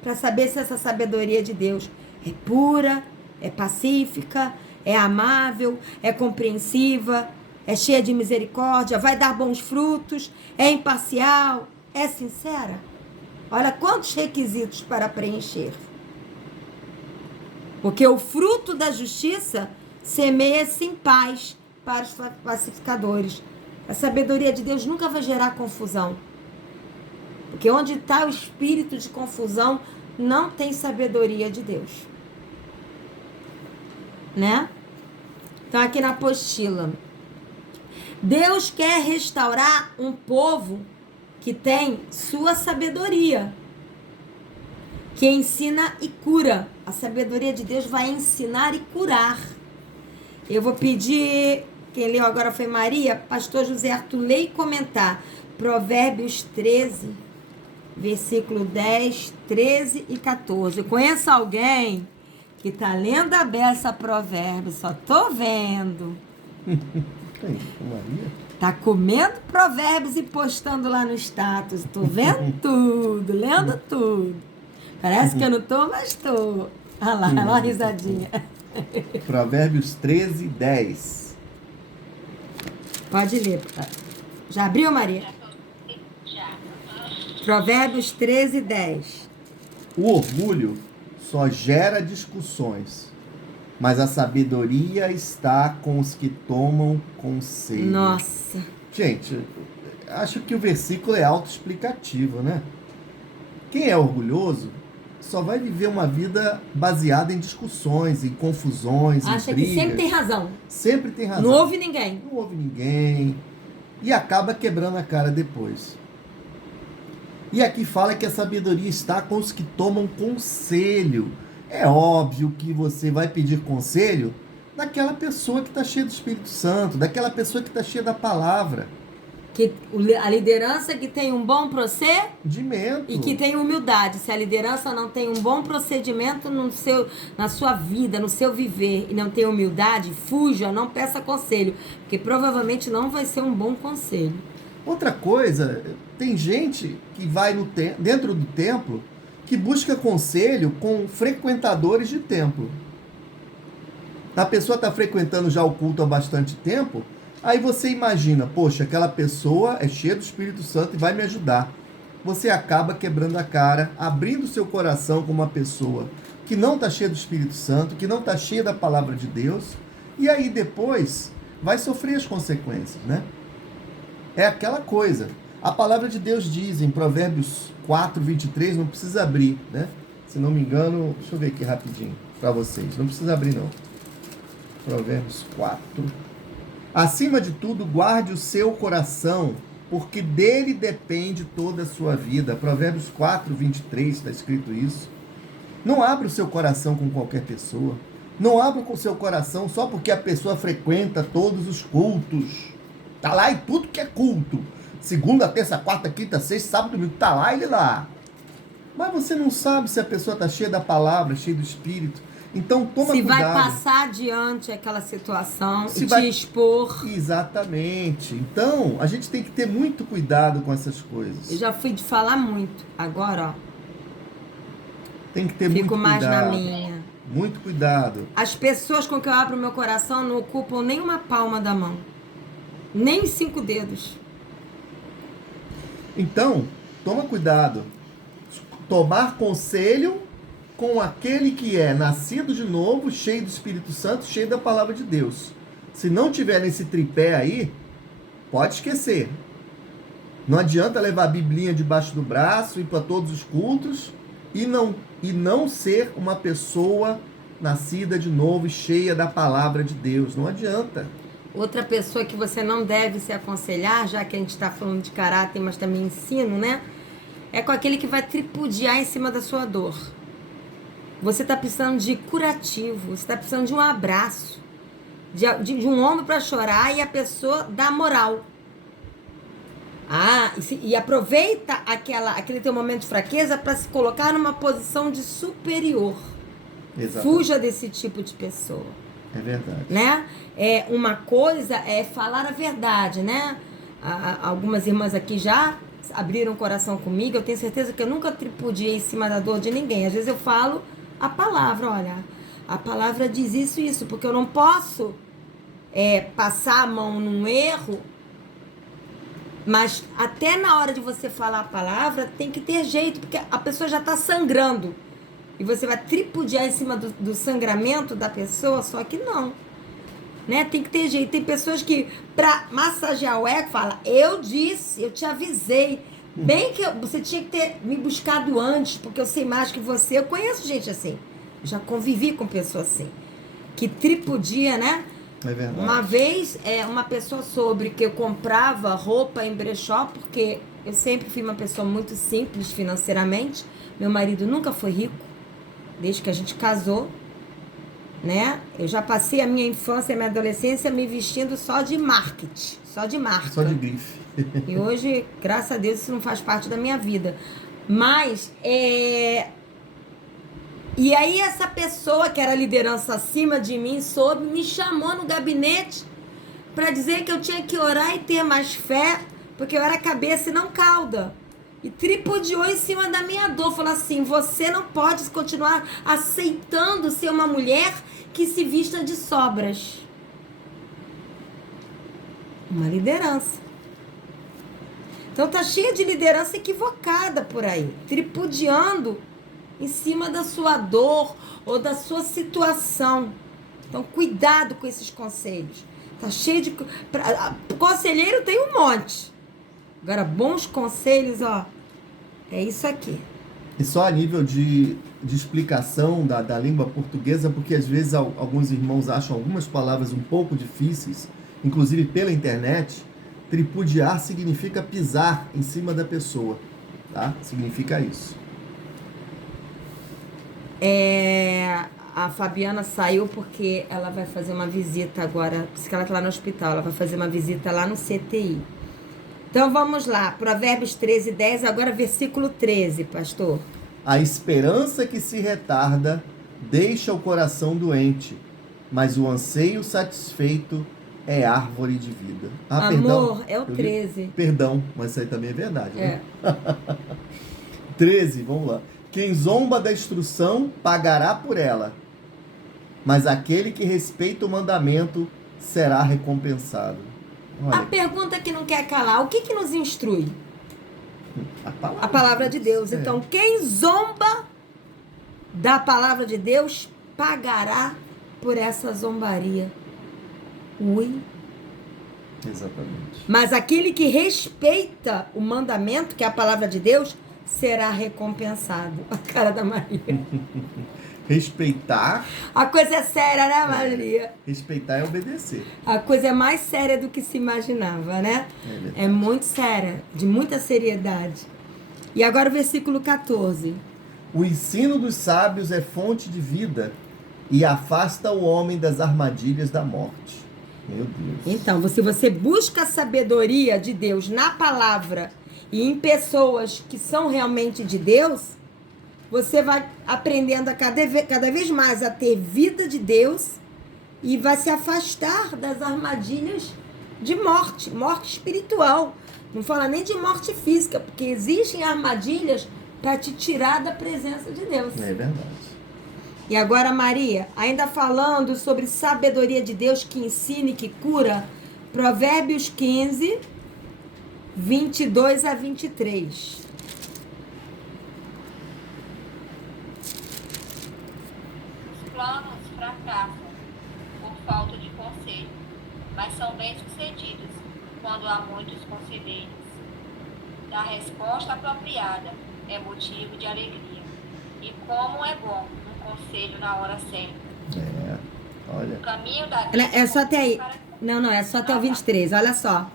para saber se essa sabedoria de Deus é pura, é pacífica, é amável, é compreensiva, é cheia de misericórdia, vai dar bons frutos, é imparcial, é sincera. Olha quantos requisitos para preencher. Porque o fruto da justiça semeia-se em paz para os pacificadores. A sabedoria de Deus nunca vai gerar confusão. Porque onde está o espírito de confusão, não tem sabedoria de Deus. Né? Então, aqui na apostila. Deus quer restaurar um povo que tem sua sabedoria, que ensina e cura. A sabedoria de Deus vai ensinar e curar. Eu vou pedir, quem leu agora foi Maria, pastor José Arthur, ler e comentar. Provérbios 13, versículo 10, 13 e 14. Conheço alguém que está lendo a beça Provérbios, só tô vendo. Quem? Maria? Tá comendo Provérbios e postando lá no status. Tô vendo tudo, lendo tudo. Parece que eu não tô, mas tô. Olha lá, olha uma risadinha. Provérbios 13, 10. Pode ler. Já abriu, Maria? Já. Provérbios 13, 10. O orgulho só gera discussões, mas a sabedoria está com os que tomam conselho. Nossa. Gente, acho que o versículo é autoexplicativo, né? Quem é orgulhoso só vai viver uma vida baseada em discussões, em confusões, Acha em que brigas. sempre tem razão. Sempre tem razão. Não ouve ninguém. Não ouve ninguém. E acaba quebrando a cara depois. E aqui fala que a sabedoria está com os que tomam conselho. É óbvio que você vai pedir conselho daquela pessoa que está cheia do Espírito Santo, daquela pessoa que está cheia da palavra. Que a liderança que tem um bom Procedimento. e que tem humildade. Se a liderança não tem um bom procedimento na sua vida, no seu viver, e não tem humildade, fuja, não peça conselho, porque provavelmente não vai ser um bom conselho. Outra coisa, tem gente que vai dentro do templo que busca conselho com frequentadores de templo. A pessoa está frequentando já o culto há bastante tempo, aí você imagina, poxa, aquela pessoa é cheia do Espírito Santo e vai me ajudar. Você acaba quebrando a cara, abrindo seu coração com uma pessoa que não está cheia do Espírito Santo, que não está cheia da palavra de Deus, e aí depois vai sofrer as consequências, né? É aquela coisa. A palavra de Deus diz em Provérbios 4, 23, não precisa abrir, né? Se não me engano, deixa eu ver aqui rapidinho para vocês. Não precisa abrir, não. Provérbios 4. Acima de tudo, guarde o seu coração, porque dele depende toda a sua vida. Provérbios 4, 23, está escrito isso. Não abra o seu coração com qualquer pessoa. Não abra o seu coração só porque a pessoa frequenta todos os cultos. Tá lá em tudo que é culto. Segunda, terça, quarta, quinta, sexta, sábado, domingo. Tá lá, ele lá. Mas você não sabe se a pessoa está cheia da palavra, cheia do Espírito. Então toma cuidado. Se vai passar adiante aquela situação e te expor. Exatamente. Então, a gente tem que ter muito cuidado com essas coisas. Eu já fui de falar muito. Agora, ó. Tem que ter muito cuidado. Fico mais na minha. Muito cuidado. As pessoas com que eu abro o meu coração não ocupam nem uma palma da mão. Nem 5 dedos. Então, toma cuidado. Tomar conselho com aquele que é nascido de novo, cheio do Espírito Santo, cheio da palavra de Deus. Se não tiver esse tripé aí, pode esquecer. Não adianta levar a biblinha debaixo do braço, ir para todos os cultos e não ser uma pessoa nascida de novo e cheia da palavra de Deus. Não adianta. Outra pessoa que você não deve se aconselhar, já que a gente está falando de caráter, mas também ensino, né? É com aquele que vai tripudiar em cima da sua dor. Você está precisando de curativo, você está precisando de um abraço, de um ombro para chorar e a pessoa dá moral. E aproveita aquele teu momento de fraqueza para se colocar numa posição de superior. Exatamente. Fuja desse tipo de pessoa. É verdade. Né? Uma coisa é falar a verdade, né? Algumas irmãs aqui já abriram o coração comigo. Eu tenho certeza que eu nunca tripudiei em cima da dor de ninguém. Às vezes eu falo a palavra, olha, a palavra diz isso e isso, porque eu não posso passar a mão num erro, mas até na hora de você falar a palavra tem que ter jeito, porque a pessoa já está sangrando. E você vai tripudiar em cima do sangramento da pessoa, só que não. Né? Tem que ter jeito. Tem pessoas que, pra massagear o ego, falam, eu disse, eu te avisei. Bem que você tinha que ter me buscado antes, porque eu sei mais que você. Eu conheço gente assim. Já convivi com pessoas assim. Que tripudia, né? É verdade. Uma vez, uma pessoa soube que eu comprava roupa em brechó, porque eu sempre fui uma pessoa muito simples financeiramente. Meu marido nunca foi rico. Desde que a gente casou, né? Eu já passei a minha infância e a minha adolescência me vestindo só de marketing, só de marca. Só de grife. E hoje, graças a Deus, isso não faz parte da minha vida. Mas, E aí essa pessoa que era liderança acima de mim, me chamou no gabinete para dizer que eu tinha que orar e ter mais fé, porque eu era cabeça e não cauda. E tripudiou em cima da minha dor. Falou assim, você não pode continuar aceitando ser uma mulher que se vista de sobras. Uma liderança. Então tá cheia de liderança equivocada por aí. Tripudiando em cima da sua dor ou da sua situação. Então, cuidado com esses conselhos. Tá cheio de... Conselheiro tem um monte. Agora, bons conselhos, ó, é isso aqui. E só a nível de explicação da língua portuguesa, porque às vezes alguns irmãos acham algumas palavras um pouco difíceis, inclusive pela internet. Tripudiar significa pisar em cima da pessoa, tá? Significa isso. A Fabiana saiu porque ela vai fazer uma visita agora, porque ela está lá no hospital, ela vai fazer uma visita lá no CTI. Então vamos lá, Provérbios 13:10, agora versículo 13, pastor. A esperança que se retarda deixa o coração doente, mas o anseio satisfeito é árvore de vida. Amor, perdão. é o 13. Perdão, mas isso aí também é verdade, né? É. 13, vamos lá. Quem zomba da instrução pagará por ela, mas aquele que respeita o mandamento será recompensado. Olha, A pergunta que não quer calar, o que nos instrui? A palavra de Deus. É. Então, quem zomba da palavra de Deus pagará por essa zombaria. Ui. Exatamente. Mas aquele que respeita o mandamento, que é a palavra de Deus, será recompensado. A cara da Maria. Respeitar. A coisa é séria, né, Maria? Respeitar é obedecer. A coisa é mais séria do que se imaginava, né? verdade. É muito séria, de muita seriedade. E agora o versículo 14. O ensino dos sábios é fonte de vida e afasta o homem das armadilhas da morte. Meu Deus. Então, se você busca a sabedoria de Deus na palavra e em pessoas que são realmente de Deus, você vai aprendendo a cada vez mais a ter vida de Deus e vai se afastar das armadilhas de morte, morte espiritual. Não fala nem de morte física, porque existem armadilhas para te tirar da presença de Deus. É verdade. E agora, Maria, ainda falando sobre sabedoria de Deus que ensina e que cura, Provérbios 15, 22 a 23. Os planos fracassam por falta de conselho, mas são bem-sucedidos quando há muitos conselheiros. A resposta apropriada é motivo de alegria. E como é bom um conselho na hora certa. Olha. O caminho da vida É só até aí. Não, é só até o 23. Olha só.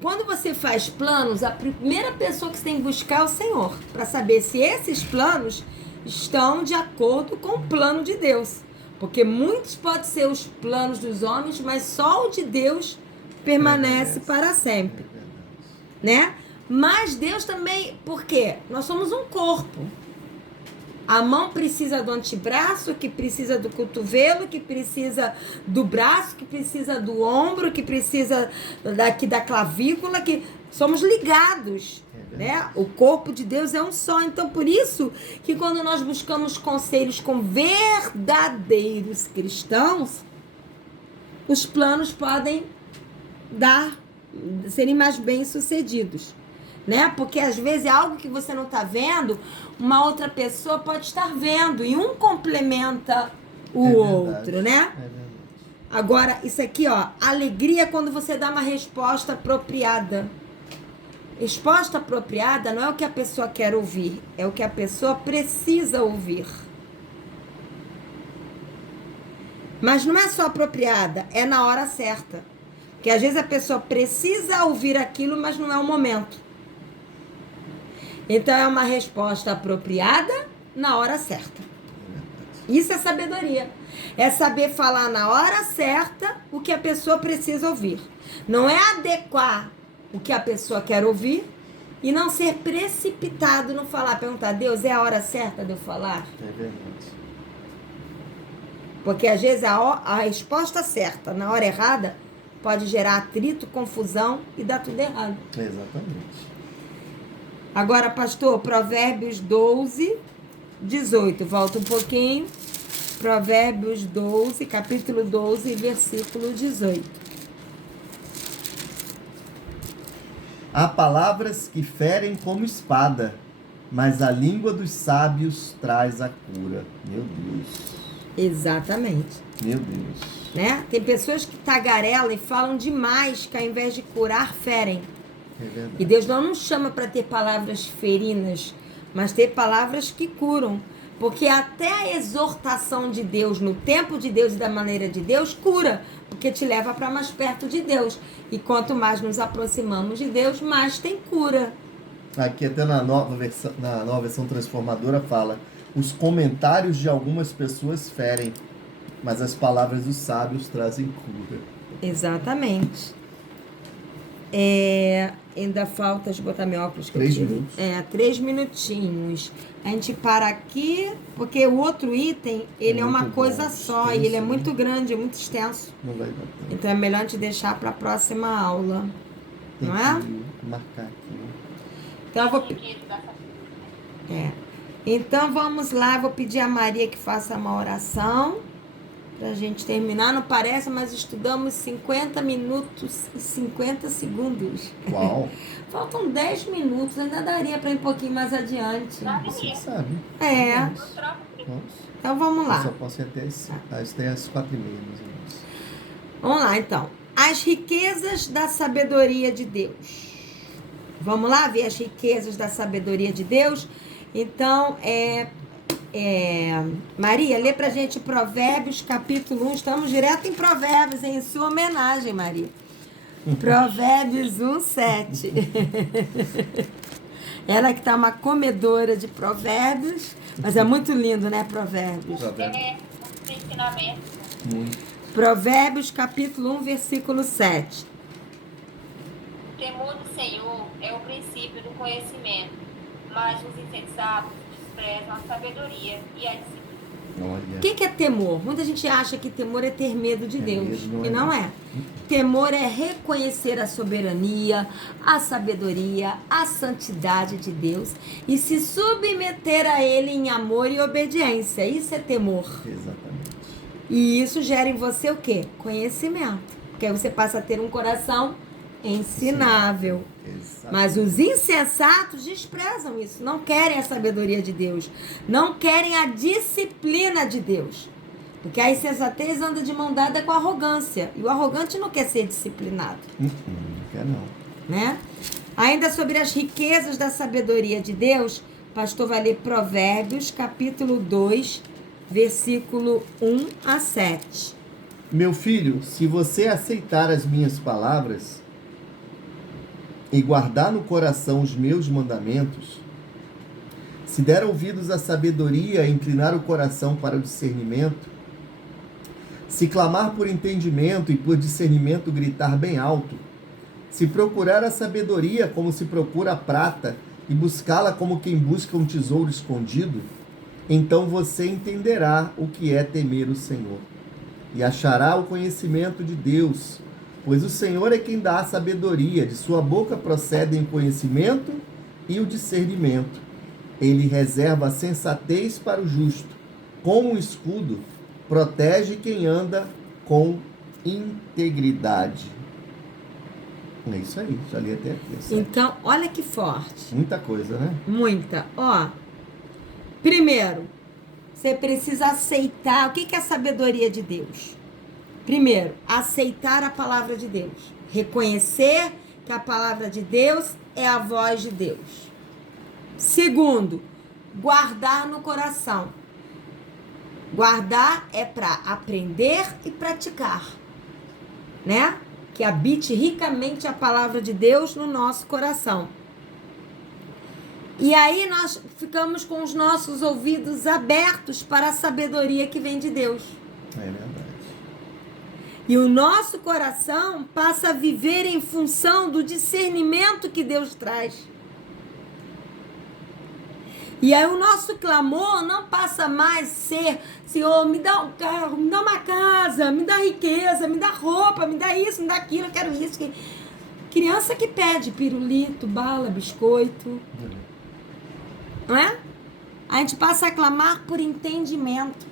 Quando você faz planos, a primeira pessoa que você tem que buscar é o Senhor, para saber se esses planos estão de acordo com o plano de Deus. Porque muitos podem ser os planos dos homens, mas só o de Deus permanece para sempre. Né? Mas Deus também, por quê? Nós somos um corpo. A mão precisa do antebraço, que precisa do cotovelo, que precisa do braço, que precisa do ombro, que precisa daqui da clavícula, que somos ligados, né? O corpo de Deus é um só. Então, por isso que quando nós buscamos conselhos com verdadeiros cristãos, os planos podem serem mais bem-sucedidos. Né? Porque às vezes é algo que você não está vendo, uma outra pessoa pode estar vendo e um complementa o outro, né? É verdade. Agora, isso aqui, ó, alegria é quando você dá uma resposta apropriada. Resposta apropriada não é o que a pessoa quer ouvir, é o que a pessoa precisa ouvir. Mas não é só apropriada, é na hora certa. Porque às vezes a pessoa precisa ouvir aquilo, mas não é o momento. Então, é uma resposta apropriada na hora certa. Isso é sabedoria. É saber falar na hora certa o que a pessoa precisa ouvir. Não é adequar o que a pessoa quer ouvir e não ser precipitado no falar. Perguntar, Deus, é a hora certa de eu falar? É verdade. Porque, às vezes, a resposta certa na hora errada pode gerar atrito, confusão e dar tudo errado. Exatamente. Agora, pastor, Provérbios 12, 18. Volta um pouquinho. Provérbios 12, capítulo 12, versículo 18. Há palavras que ferem como espada mas a língua dos sábios traz a cura. Meu Deus. Exatamente. Meu Deus. Né? Tem pessoas que tagarelam e falam demais que ao invés de curar, ferem. É verdade. E Deus não nos chama para ter palavras ferinas, mas ter palavras que curam. Porque até a exortação de Deus, no tempo de Deus e da maneira de Deus, cura. Porque te leva para mais perto de Deus. E quanto mais nos aproximamos de Deus, mais tem cura. Aqui até na nova versão transformadora fala: os comentários de algumas pessoas ferem, mas as palavras dos sábios trazem cura. Exatamente. Ainda falta de botar meu óculos. 3 minutos. 3 minutinhos. A gente para aqui, porque o outro item, ele é uma muito coisa bom, só, extenso, e ele é né? muito grande, é muito extenso. Não vai dar tempo. Então é melhor a gente deixar para a próxima aula. Tem Não é? que marcar aqui. Então eu vou... Riqueza da sabedoria. Então vamos lá, vou pedir a Maria que faça uma oração pra gente terminar. Não parece, mas estudamos 50 minutos e 50 segundos. Uau! Faltam 10 minutos, ainda daria para ir um pouquinho mais adiante. Você sabe. É. Vamos. Vamos. Então vamos Eu só lá. posso ir até às 4h30, mais ou menos. Vamos lá, então. As riquezas da sabedoria de Deus. Vamos lá ver as riquezas da sabedoria de Deus? Então, Maria, lê pra gente Provérbios, capítulo 1. Estamos direto em Provérbios, em sua homenagem, Maria. Provérbios 1:7. Ela que tá uma comedora de provérbios, mas é muito lindo, né, Provérbios? Um ensinamento. Muito. Provérbios, capítulo 1, versículo 7. O temor do Senhor é o princípio do conhecimento, mas os insensatos desprezam a sabedoria e a disciplina. Olha. O que é temor? Muita gente acha que temor é ter medo de Deus. Medo, E não é. Temor é reconhecer a soberania, a sabedoria, a santidade de Deus e se submeter a Ele em amor e obediência. Isso é temor. Exatamente. E isso gera em você o quê? Conhecimento. Porque aí você passa a ter um coração ensinável. Exatamente. Mas os insensatos desprezam isso, não querem a sabedoria de Deus, não querem a disciplina de Deus. Porque a insensatez anda de mão dada com a arrogância. E o arrogante não quer ser disciplinado. Não quer não. Né? Ainda sobre as riquezas da sabedoria de Deus, o pastor vai ler Provérbios, capítulo 2, versículo 1-7. Meu filho, se você aceitar as minhas palavras e guardar no coração os meus mandamentos, se der ouvidos à sabedoria e inclinar o coração para o discernimento, se clamar por entendimento e por discernimento gritar bem alto, se procurar a sabedoria como se procura a prata e buscá-la como quem busca um tesouro escondido, então você entenderá o que é temer o Senhor e achará o conhecimento de Deus, pois o Senhor é quem dá a sabedoria, de sua boca procedem o conhecimento e o discernimento. Ele reserva a sensatez para o justo, como um escudo, protege quem anda com integridade. É isso aí, já li até aqui. Certo? Então, olha que forte. Muita coisa, né? Muita. Ó, primeiro, você precisa aceitar. O que é a sabedoria de Deus? Primeiro, aceitar a palavra de Deus. Reconhecer que a palavra de Deus é a voz de Deus. Segundo, guardar no coração. Guardar é para aprender e praticar, né? Que habite ricamente a palavra de Deus no nosso coração. E aí nós ficamos com os nossos ouvidos abertos para a sabedoria que vem de Deus. É verdade. E o nosso coração passa a viver em função do discernimento que Deus traz. E aí o nosso clamor não passa mais a ser: Senhor, me dá um carro, me dá uma casa, me dá riqueza, me dá roupa, me dá isso, me dá aquilo, eu quero isso. Criança que pede pirulito, bala, biscoito. Não é? A gente passa a clamar por entendimento.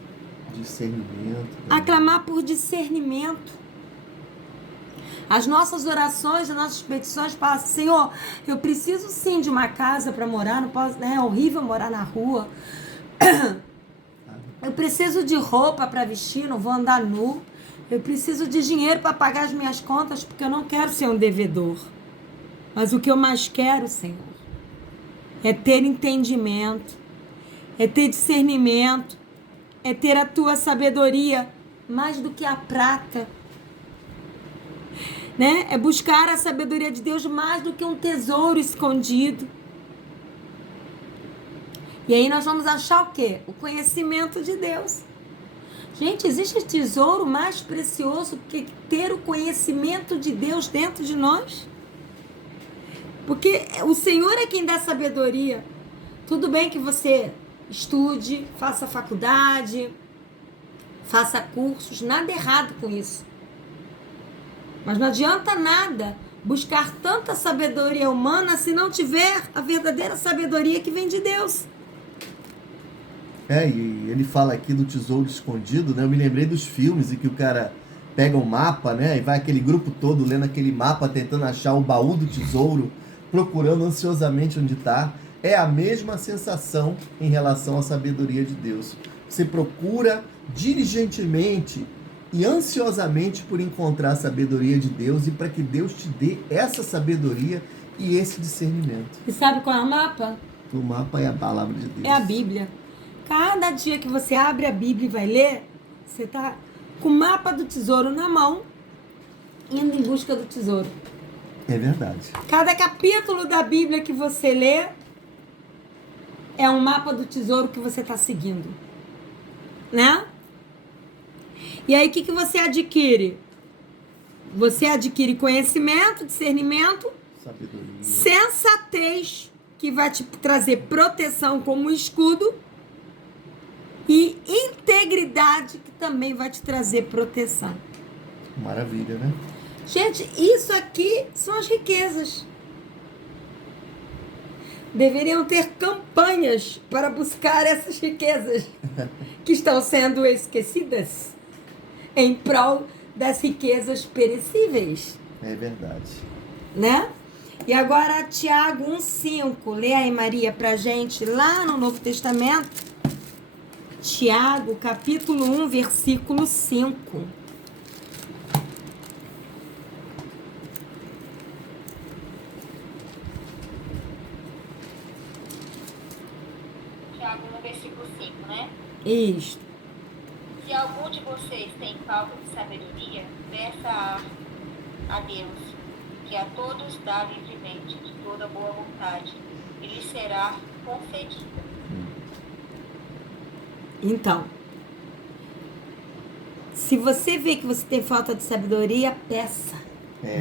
Discernimento. A clamar por discernimento. As nossas orações, as nossas petições passam, Senhor, eu preciso sim de uma casa para morar, não posso, né? É horrível morar na rua. Eu preciso de roupa para vestir, não vou andar nu. Eu preciso de dinheiro para pagar as minhas contas, porque eu não quero ser um devedor. Mas o que eu mais quero, Senhor, é ter entendimento, é ter discernimento, é ter a tua sabedoria mais do que a prata, né? É buscar a sabedoria de Deus mais do que um tesouro escondido. E aí nós vamos achar o quê? O conhecimento de Deus. Gente, existe tesouro mais precioso que ter o conhecimento de Deus dentro de nós? Porque o Senhor é quem dá sabedoria. Tudo bem que você estude, faça faculdade, faça cursos, nada errado com isso. Mas não adianta nada buscar tanta sabedoria humana se não tiver a verdadeira sabedoria que vem de Deus. E ele fala aqui do tesouro escondido, né? Eu me lembrei dos filmes em que o cara pega um mapa, né? E vai aquele grupo todo lendo aquele mapa, tentando achar o baú do tesouro, procurando ansiosamente onde está. É a mesma sensação em relação à sabedoria de Deus. Você procura diligentemente e ansiosamente por encontrar a sabedoria de Deus e para que Deus te dê essa sabedoria e esse discernimento. E sabe qual é o mapa? O mapa é a palavra de Deus. É a Bíblia. Cada dia que você abre a Bíblia e vai ler, você está com o mapa do tesouro na mão, indo em busca do tesouro. É verdade. Cada capítulo da Bíblia que você lê é um mapa do tesouro que você está seguindo. Né? E aí, o que você adquire? Você adquire conhecimento, discernimento, sabedoria, sensatez, que vai te trazer proteção como escudo, e integridade, que também vai te trazer proteção. Maravilha, né? Gente, isso aqui são as riquezas. Deveriam ter campanhas para buscar essas riquezas que estão sendo esquecidas em prol das riquezas perecíveis. É verdade. Né? E agora Tiago 1,5. Lê aí, Maria, pra gente lá no Novo Testamento. Tiago, capítulo 1, versículo 5. Tiago 1, versículo 5, né? Isto. Se algum de vocês tem falta de sabedoria, peça a Deus, que a todos dá livremente, de toda boa vontade, e lhe será concedida. Então, se você vê que você tem falta de sabedoria, peça.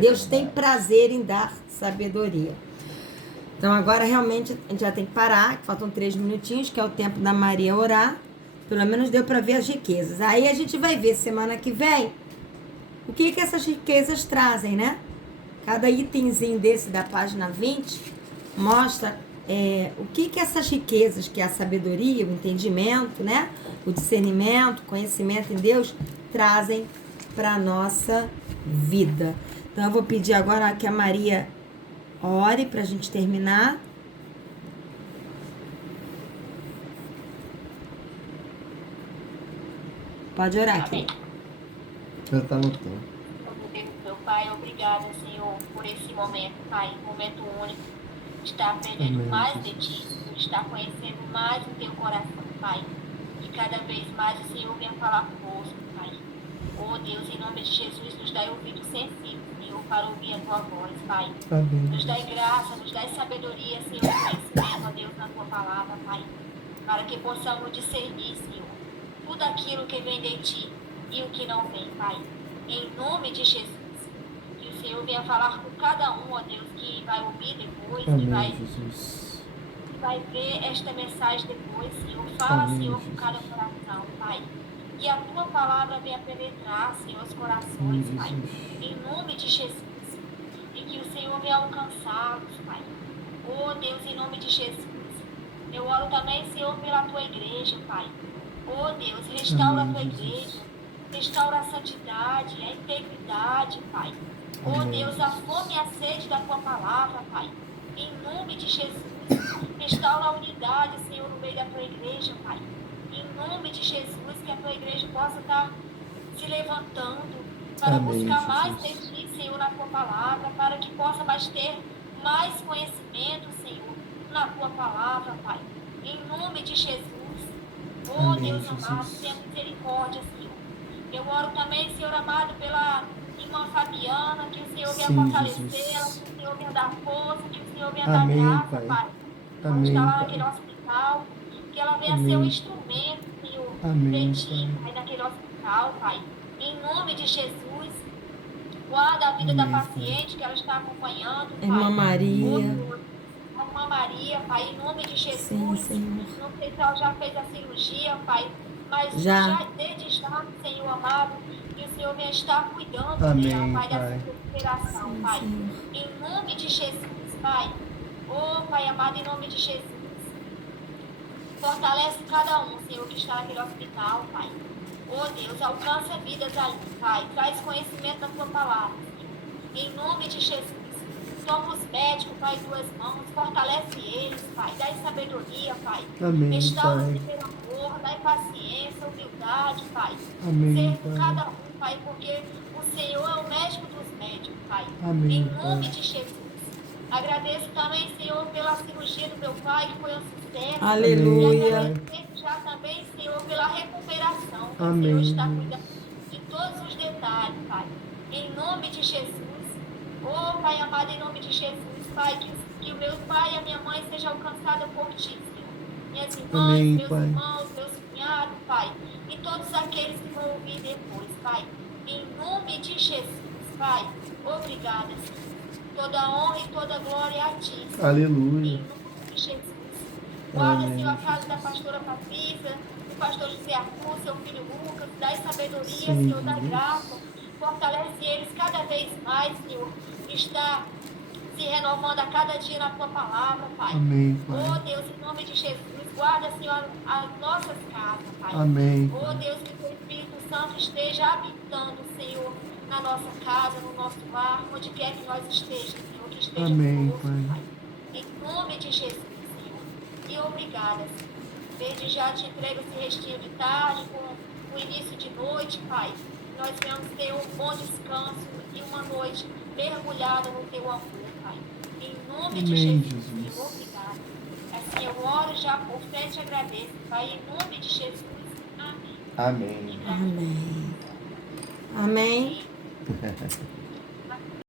Deus tem prazer em dar sabedoria. Então, agora realmente a gente já tem que parar, que faltam 3 minutinhos, que é o tempo da Maria orar. Pelo menos deu para ver as riquezas. Aí a gente vai ver semana que vem o que essas riquezas trazem, né? Cada itemzinho desse da página 20 mostra o que essas riquezas, que é a sabedoria, o entendimento, né? O discernimento, o conhecimento em Deus, trazem para a nossa vida. Então eu vou pedir agora que a Maria ore para a gente terminar. Pode orar, Amém. Já está anotando. Meu Pai, obrigada, Senhor, por esse momento, Pai, momento único, de estar aprendendo Amém, mais Jesus. de Ti, de estar conhecendo mais o Teu coração, Pai. E cada vez mais o Senhor venha falar conosco, Pai. Oh Deus, em nome de Jesus, nos dai ouvido sensível, Senhor, para ouvir a Tua voz, Pai. Amém. Nos dai graça, nos dai sabedoria, Senhor, conhecimento, ó Deus, na Tua palavra, Pai. Para que possamos discernir, Senhor, tudo aquilo que vem de Ti e o que não vem, Pai. Em nome de Jesus. Que o Senhor venha falar com cada um, ó Deus, que vai ouvir depois, que Amém, Jesus. vai ver esta mensagem depois, Senhor. Fala, Amém, Senhor, com Jesus. cada coração, Pai. Que a Tua palavra venha penetrar, Senhor, os Amém, corações, Pai. Jesus. Em nome de Jesus. E que o Senhor venha alcançá-los, Pai. Oh, Deus, em nome de Jesus. Eu oro também, Senhor, pela Tua igreja, Pai. Oh, Deus, restaura Amém, a Tua Jesus. igreja. Restaura a santidade, a integridade, Pai. Oh Amém, Deus, a fome e a sede da tua palavra, Pai. Em nome de Jesus. Restaura a unidade, Senhor, no meio da tua igreja, Pai. Em nome de Jesus, que a tua igreja possa estar se levantando para Amém, buscar mais de Jesus. ti, Senhor, na tua palavra, para que possa mais ter mais conhecimento, Senhor, na tua palavra, Pai. Em nome de Jesus. Oh Amém, Deus amado, Jesus. tenha misericórdia, Senhor. Eu oro também, Senhor amado, pela irmã Fabiana, que o Senhor venha Sim, fortalecê-la, Jesus. que o Senhor venha dar força, que o Senhor venha dar Amém, graça, Pai. Pai. Quando está Amém, lá naquele Pai. hospital, que ela venha ser um Amém. instrumento, Senhor, de Amém, ti, Pai. Pai, naquele hospital, Pai. Em nome de Jesus, guarda a vida da Amém, Pai. paciente que ela está acompanhando, Pai. Irmã Maria. A irmã Maria, Pai, em nome de Jesus. Sim, Senhor. Não sei se ela já fez a cirurgia, Pai, mas Já. desde já, Senhor amado, que o Senhor venha estar cuidando Amém, dela, Pai, Pai. dessa recuperação, Sim, Pai. Senhor. Em nome de Jesus, Pai. Oh, Pai amado, em nome de Jesus. Fortalece cada um, Senhor, que está naquele hospital, Pai. Oh, Deus, alcança vidas ali, Pai. Traz conhecimento da tua palavra, Senhor. Em nome de Jesus. Toma os médicos, Pai, em tuas mãos. Fortalece eles, Pai. Dá sabedoria, Pai. Amém, Restaura-se Pai. pelo amor, dá paciência, humildade, Pai. Amém, Ser Pai. cada um, Pai, porque o Senhor é o médico dos médicos, Pai. Amém, Em nome Pai. de Jesus. Agradeço também, Senhor, pela cirurgia do meu pai, que foi um sucesso. Aleluia. E agradeço já também, Senhor, pela recuperação. Que o Amém, Senhor está Deus. cuidando de todos os detalhes, Pai. Em nome de Jesus. Oh, Pai amado, em nome de Jesus, Pai, que o meu pai e a minha mãe sejam alcançados por Ti, Senhor. Minhas irmãs, Amém, meus Pai. irmãos, meus cunhados, Pai. E todos aqueles que vão ouvir depois, Pai. Em nome de Jesus, Pai. Obrigada, Senhor. Toda honra e toda glória a Ti, Senhor. Aleluia. Em nome de Jesus. Guarda, Amém, Senhor, a casa da pastora Patrícia, do pastor José Arthur, seu filho Lucas. Dá sabedoria, Sim, Senhor, dá Jesus. graça. Fortalece eles cada vez mais, Senhor. Está se renovando a cada dia na tua palavra, Pai. Amém, Oh, Pai. Deus, em nome de Jesus, guarda, Senhor, as nossas casas, Pai. Amém, Oh, Pai. Deus, que o teu Espírito Santo esteja habitando, Senhor, na nossa casa, no nosso lar, onde quer que nós estejamos, Senhor, que esteja Amém, conosco, Pai. Pai. Em nome de Jesus, Senhor. E obrigada, Senhor. Desde já te entrego esse restinho de tarde, com o início de noite, Pai. Nós venhamos ter um bom descanso e uma noite mergulhada no teu amor, Pai. Em nome de Amém, Jesus, Jesus. Senhor, obrigado. Assim eu oro já por fé e te agradeço, Pai. Em nome de Jesus. Amém. Amém. Amém. Amém. Amém.